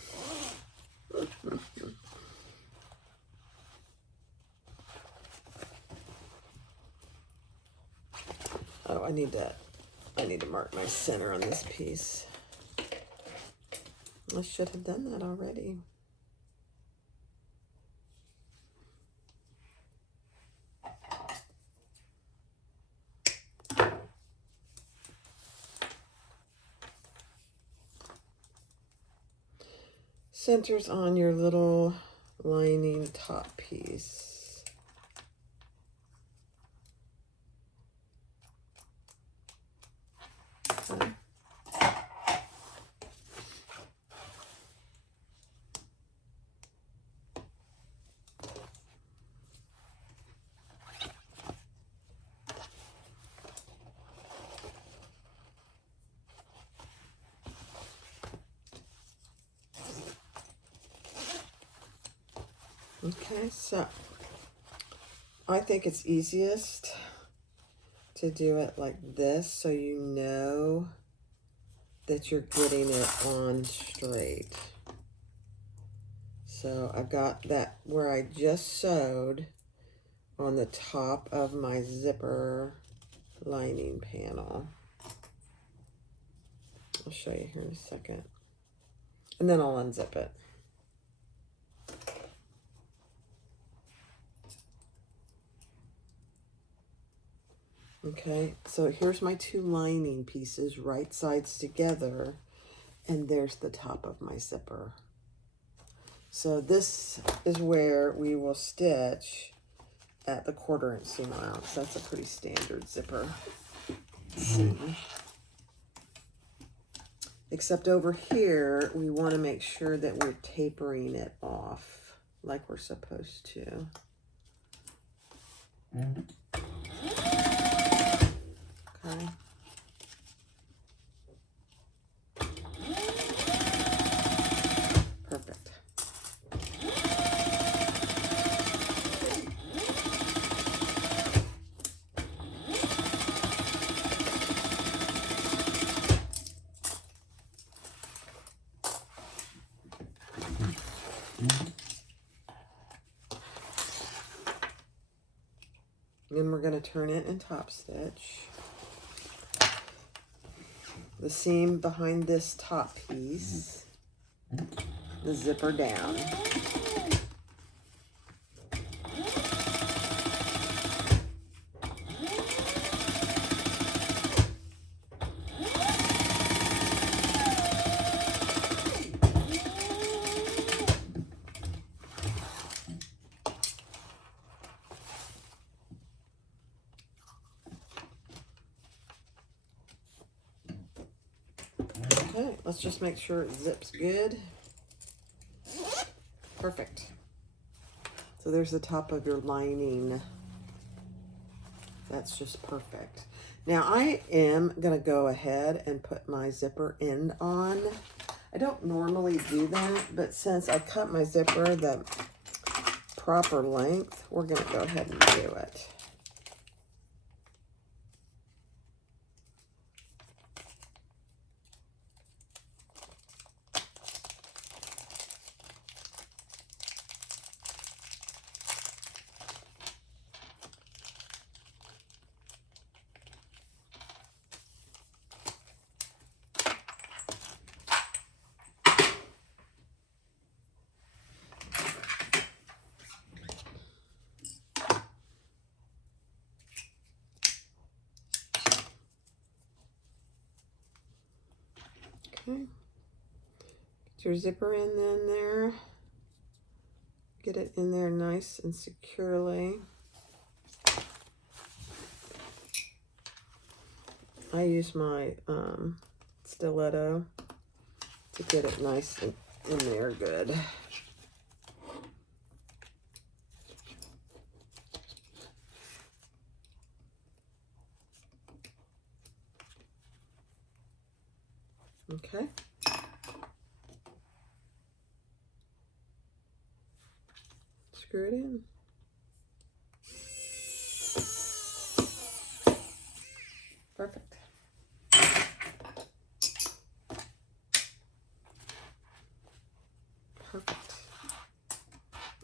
Oh, I need to mark my center on this piece. I should have done that already. Centers on your little lining top piece. Okay. Okay, so I think it's easiest to do it like this so you know that you're getting it on straight. So I've got that where I just sewed on the top of my zipper lining panel. I'll show you here in a second. And then I'll unzip it. Okay, so here's my two lining pieces, right sides together, and there's the top of my zipper. So this is where we will stitch at the 1/4 inch seam allowance. That's a pretty standard zipper seam. Except over here, we want to make sure that we're tapering it off like we're supposed to. Okay. Perfect. Then we're going to turn it and top stitch the seam behind this top piece, the zipper down. Okay, let's just make sure it zips good. Perfect. So there's the top of your lining. That's just perfect. Now I am gonna go ahead and put my zipper end on. I don't normally do that, but since I cut my zipper the proper length, we're gonna go ahead and do it. Okay. Get your zipper in there. Get it in there nice and securely. I use my stiletto to get it nice and in there good. Okay. Screw it in. Perfect. Perfect.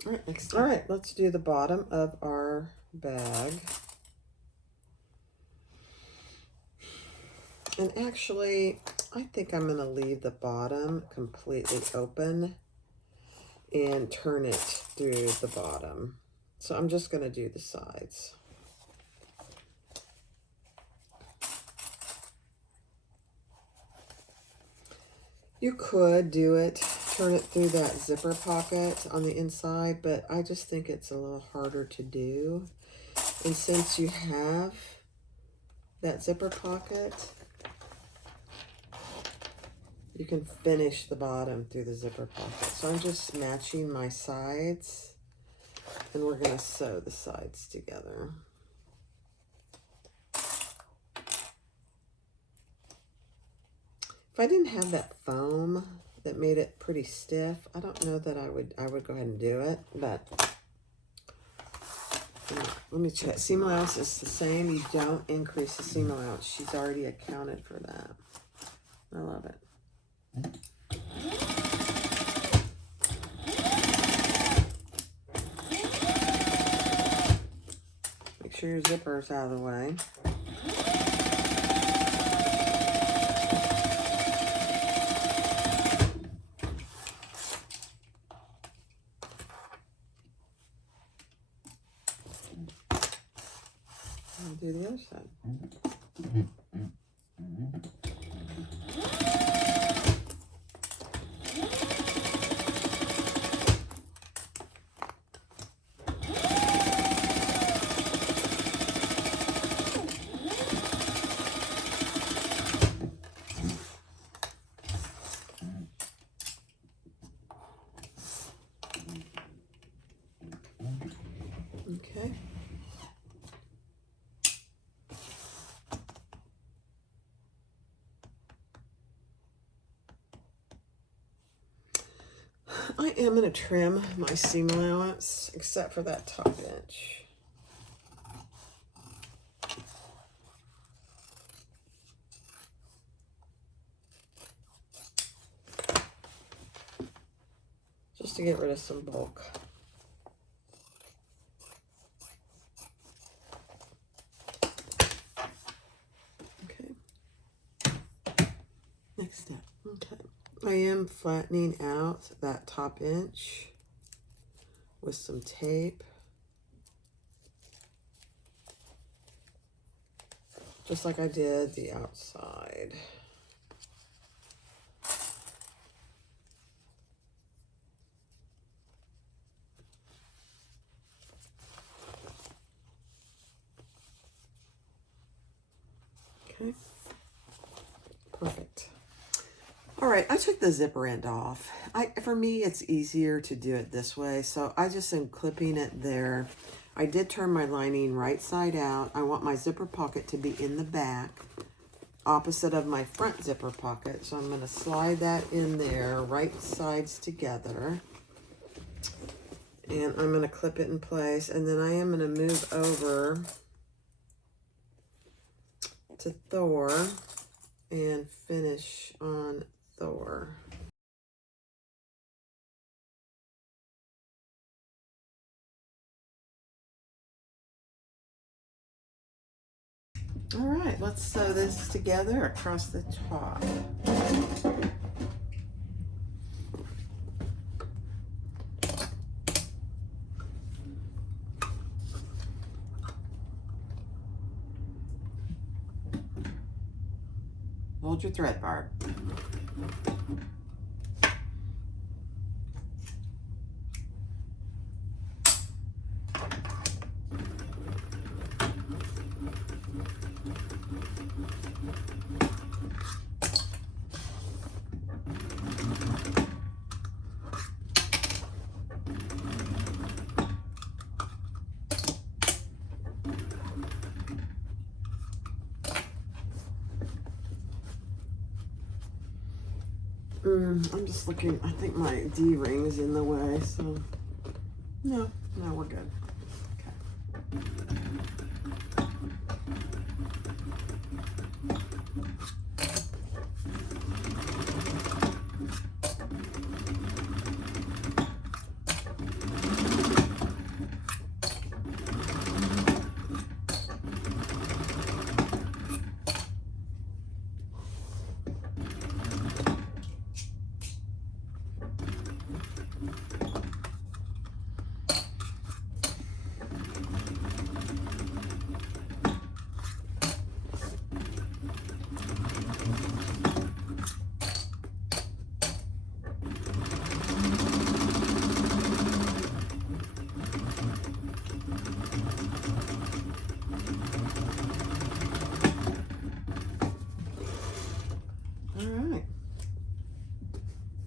All right, next time. All right, let's do the bottom of our bag. And actually, I think I'm going to leave the bottom completely open and turn it through the bottom. So I'm just going to do the sides. You could do it, turn it through that zipper pocket on the inside, but I just think it's a little harder to do. And since you have that zipper pocket, you can finish the bottom through the zipper pocket. So I'm just matching my sides, and we're going to sew the sides together. If I didn't have that foam that made it pretty stiff, I don't know that I would go ahead and do it, but Let me check. Seam allowance is the same. You don't increase the seam allowance. She's already accounted for that. I love it. Make sure your zipper's out of the way. I'll do the other side. Okay. I am going to trim my seam allowance, except for that top inch. Just to get rid of some bulk. Okay. Next step. Okay. I am flattening out that top inch with some tape. Just like I did the outside. Okay. Perfect. All right, I took the zipper end off. For me, it's easier to do it this way, so I just am clipping it there. I did turn my lining right side out. I want my zipper pocket to be in the back, opposite of my front zipper pocket. So I'm going to slide that in there, right sides together. And I'm going to clip it in place. And then I am going to move over to Thor and finish on Thor. All right, let's sew this together across the top. Hold your thread bar. I'm just looking, I think my D-ring is in the way, so no, we're good. Okay.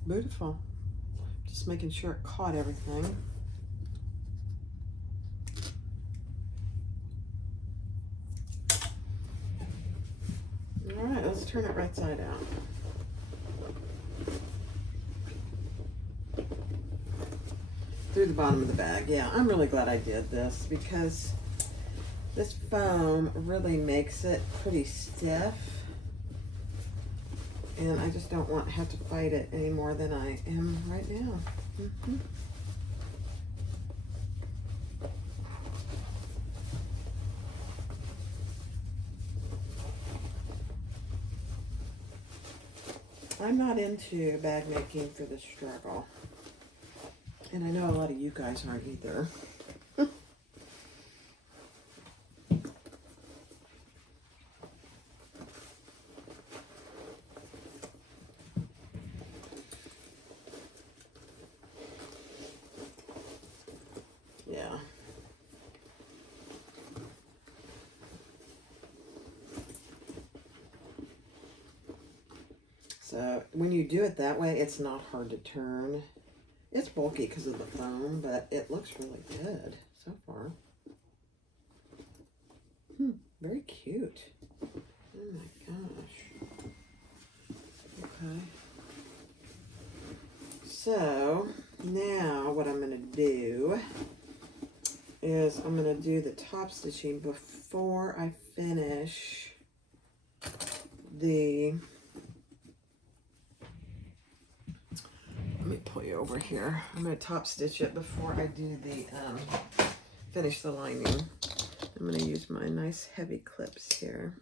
Beautiful. Just making sure it caught everything. All right, let's turn it right side out. Through the bottom of the bag. Yeah, I'm really glad I did this because This foam really makes it pretty stiff, and I just don't want to have to fight it any more than I am right now. I'm not into bag making for the struggle, and I know a lot of you guys aren't either. Yeah. So when you do it that way, it's not hard to turn. It's bulky because of the foam, but it looks really good so far. Very cute. Oh my gosh. Okay. So now what I'm going to do is I'm going to do the top stitching before I finish the... Let me pull you over here. I'm going to top stitch it before I do the finish the lining. I'm going to use my nice heavy clips here.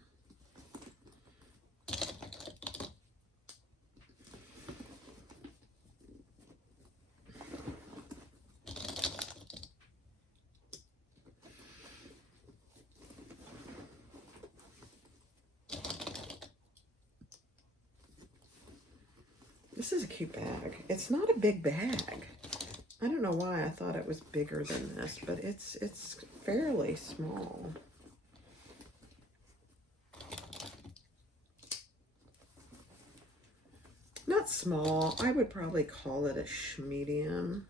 This is a cute bag. It's not a big bag. I don't know why I thought it was bigger than this, but it's fairly small. Not small. I would probably call it a medium.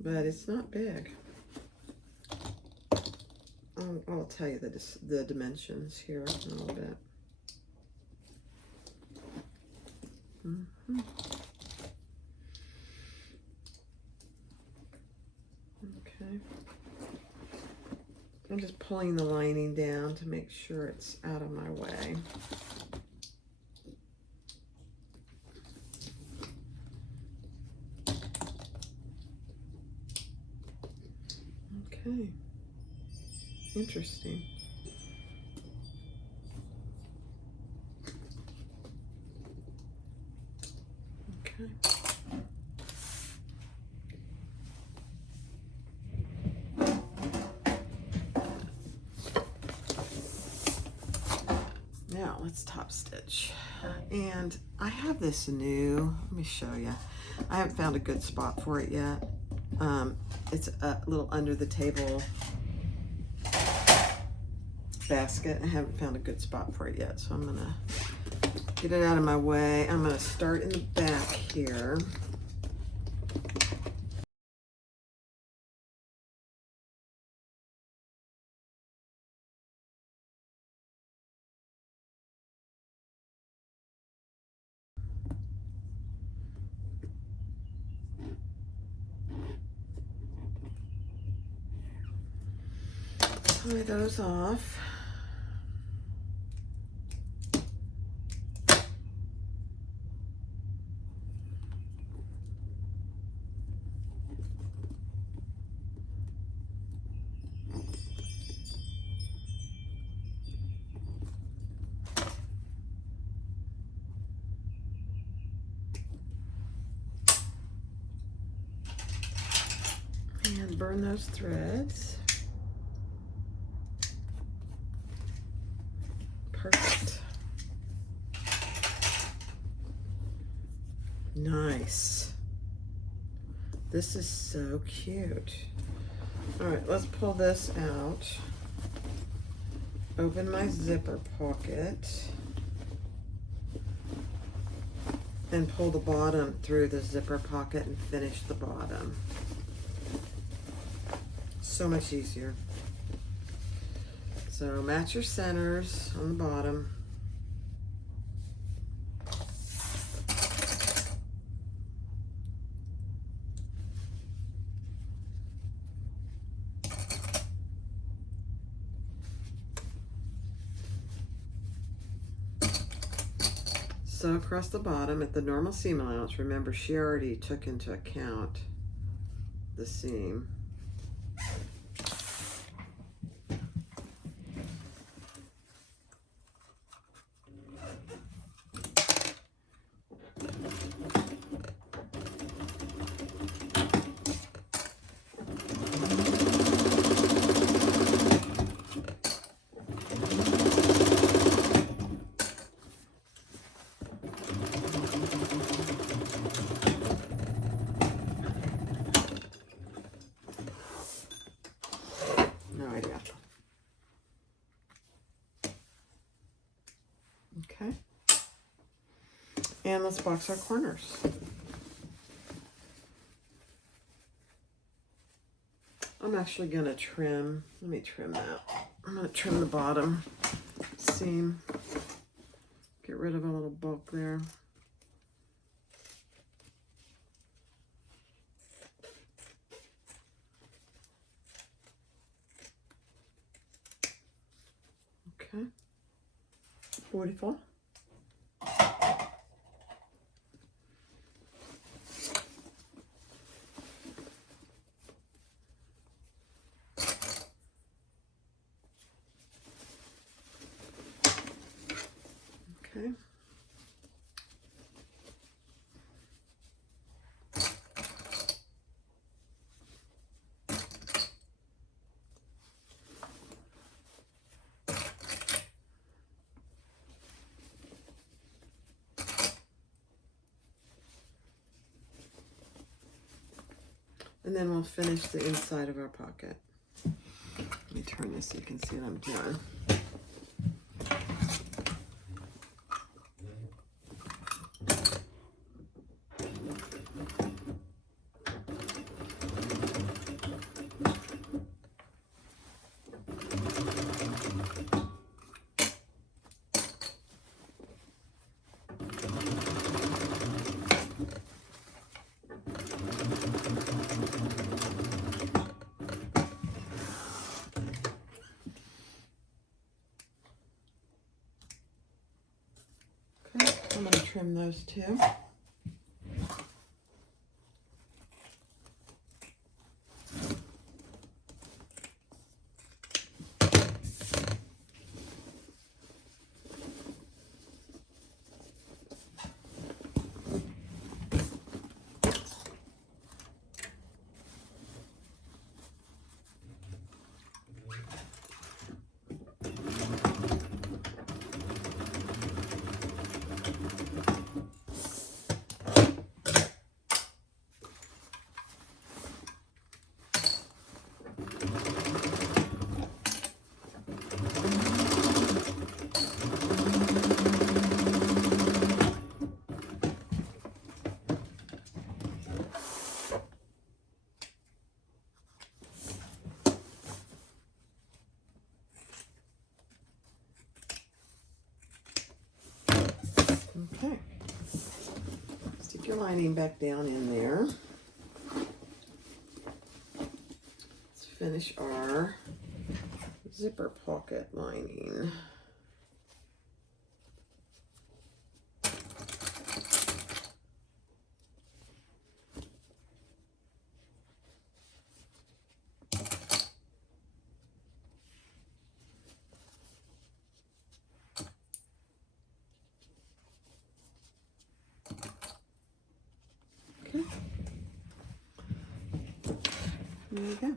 But it's not big. I'll tell you the dimensions here in a little bit. Okay. I'm just pulling the lining down to make sure it's out of my way. Okay. Interesting. Okay. Now let's top stitch. And I have this new, let me show you. I haven't found a good spot for it yet. It's a little under the table basket. I haven't found a good spot for it yet, so I'm gonna get it out of my way. I'm gonna start in the back here. Tie those off. And burn those threads. Perfect. Nice. This is so cute. All right, let's pull this out. Open my zipper pocket and pull the bottom through the zipper pocket and finish the bottom. So much easier. So match your centers on the bottom. Sew across the bottom at the normal seam allowance. Remember, she already took into account the seam. No idea. Okay. And let's box our corners. I'm actually going to trim, let me trim that. I'm going to trim the bottom seam. Get rid of a little bulk there. Okay. 44. Okay. And then we'll finish the inside of our pocket. Let me turn this so you can see what I'm doing. Okay, I'm going to trim those two. Okay. Stick your lining back down in there. Let's finish our zipper pocket lining. Okay. There you go.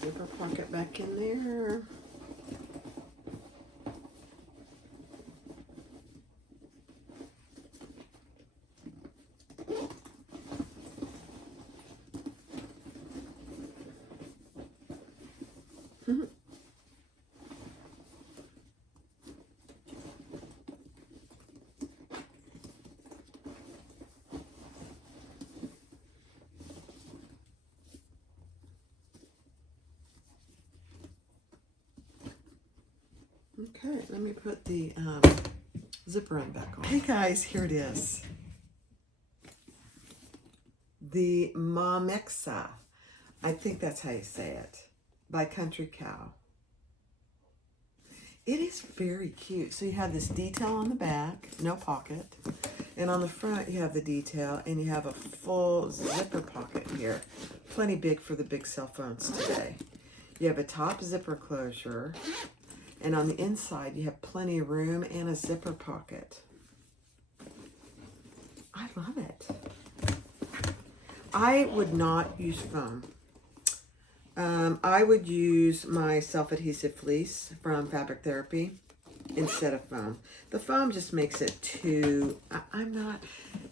Zipper pocket back in there. Okay, let me put the zipper end back on. Hey guys, here it is. The Momexa, I think that's how you say it, by Country Cow. It is very cute. So you have this detail on the back, no pocket. And on the front, you have the detail, and you have a full zipper pocket here. Plenty big for the big cell phones today. You have a top zipper closure, and on the inside, you have plenty of room and a zipper pocket. I love it. I would not use foam. I would use my self-adhesive fleece from Fabric Therapy instead of foam. The foam just makes it too, I'm not,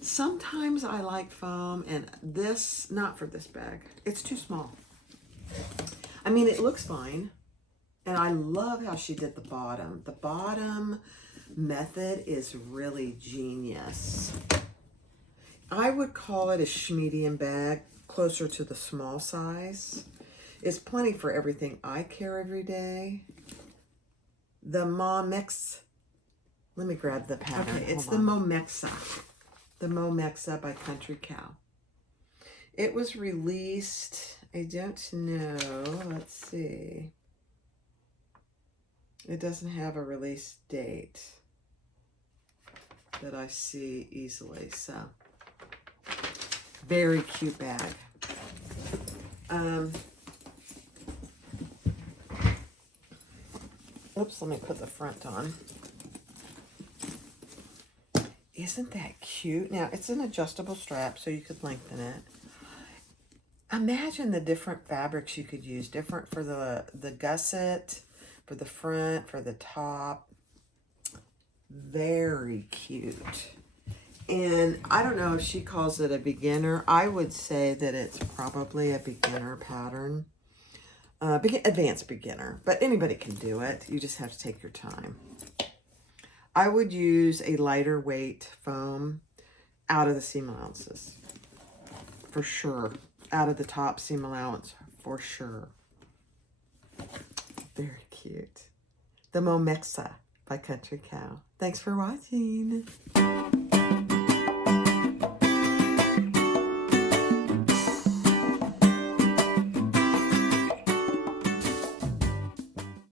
sometimes I like foam, and this, not for this bag. It's too small. I mean, it looks fine, and I love how she did the bottom. The bottom method is really genius. I would call it a medium bag, closer to the small size. It's plenty for everything I carry every day. The Momexa, let me grab the pattern. Okay, it's the Momexa. The Momexa by Country Cow. It was released, I don't know, let's see. It doesn't have a release date that I see easily, so. Very cute bag. Oops, let me put the front on. Isn't that cute? Now, it's an adjustable strap, so you could lengthen it. Imagine the different fabrics you could use. Different for the gusset, for the front, for the top. Very cute. And I don't know if she calls it a beginner. I would say that it's probably a beginner pattern. Advanced beginner, but anybody can do it. You just have to take your time. I would use a lighter weight foam out of the seam allowances, for sure. Out of the top seam allowance, for sure. Very cute. The Momexa by Country Cow. Thanks for watching.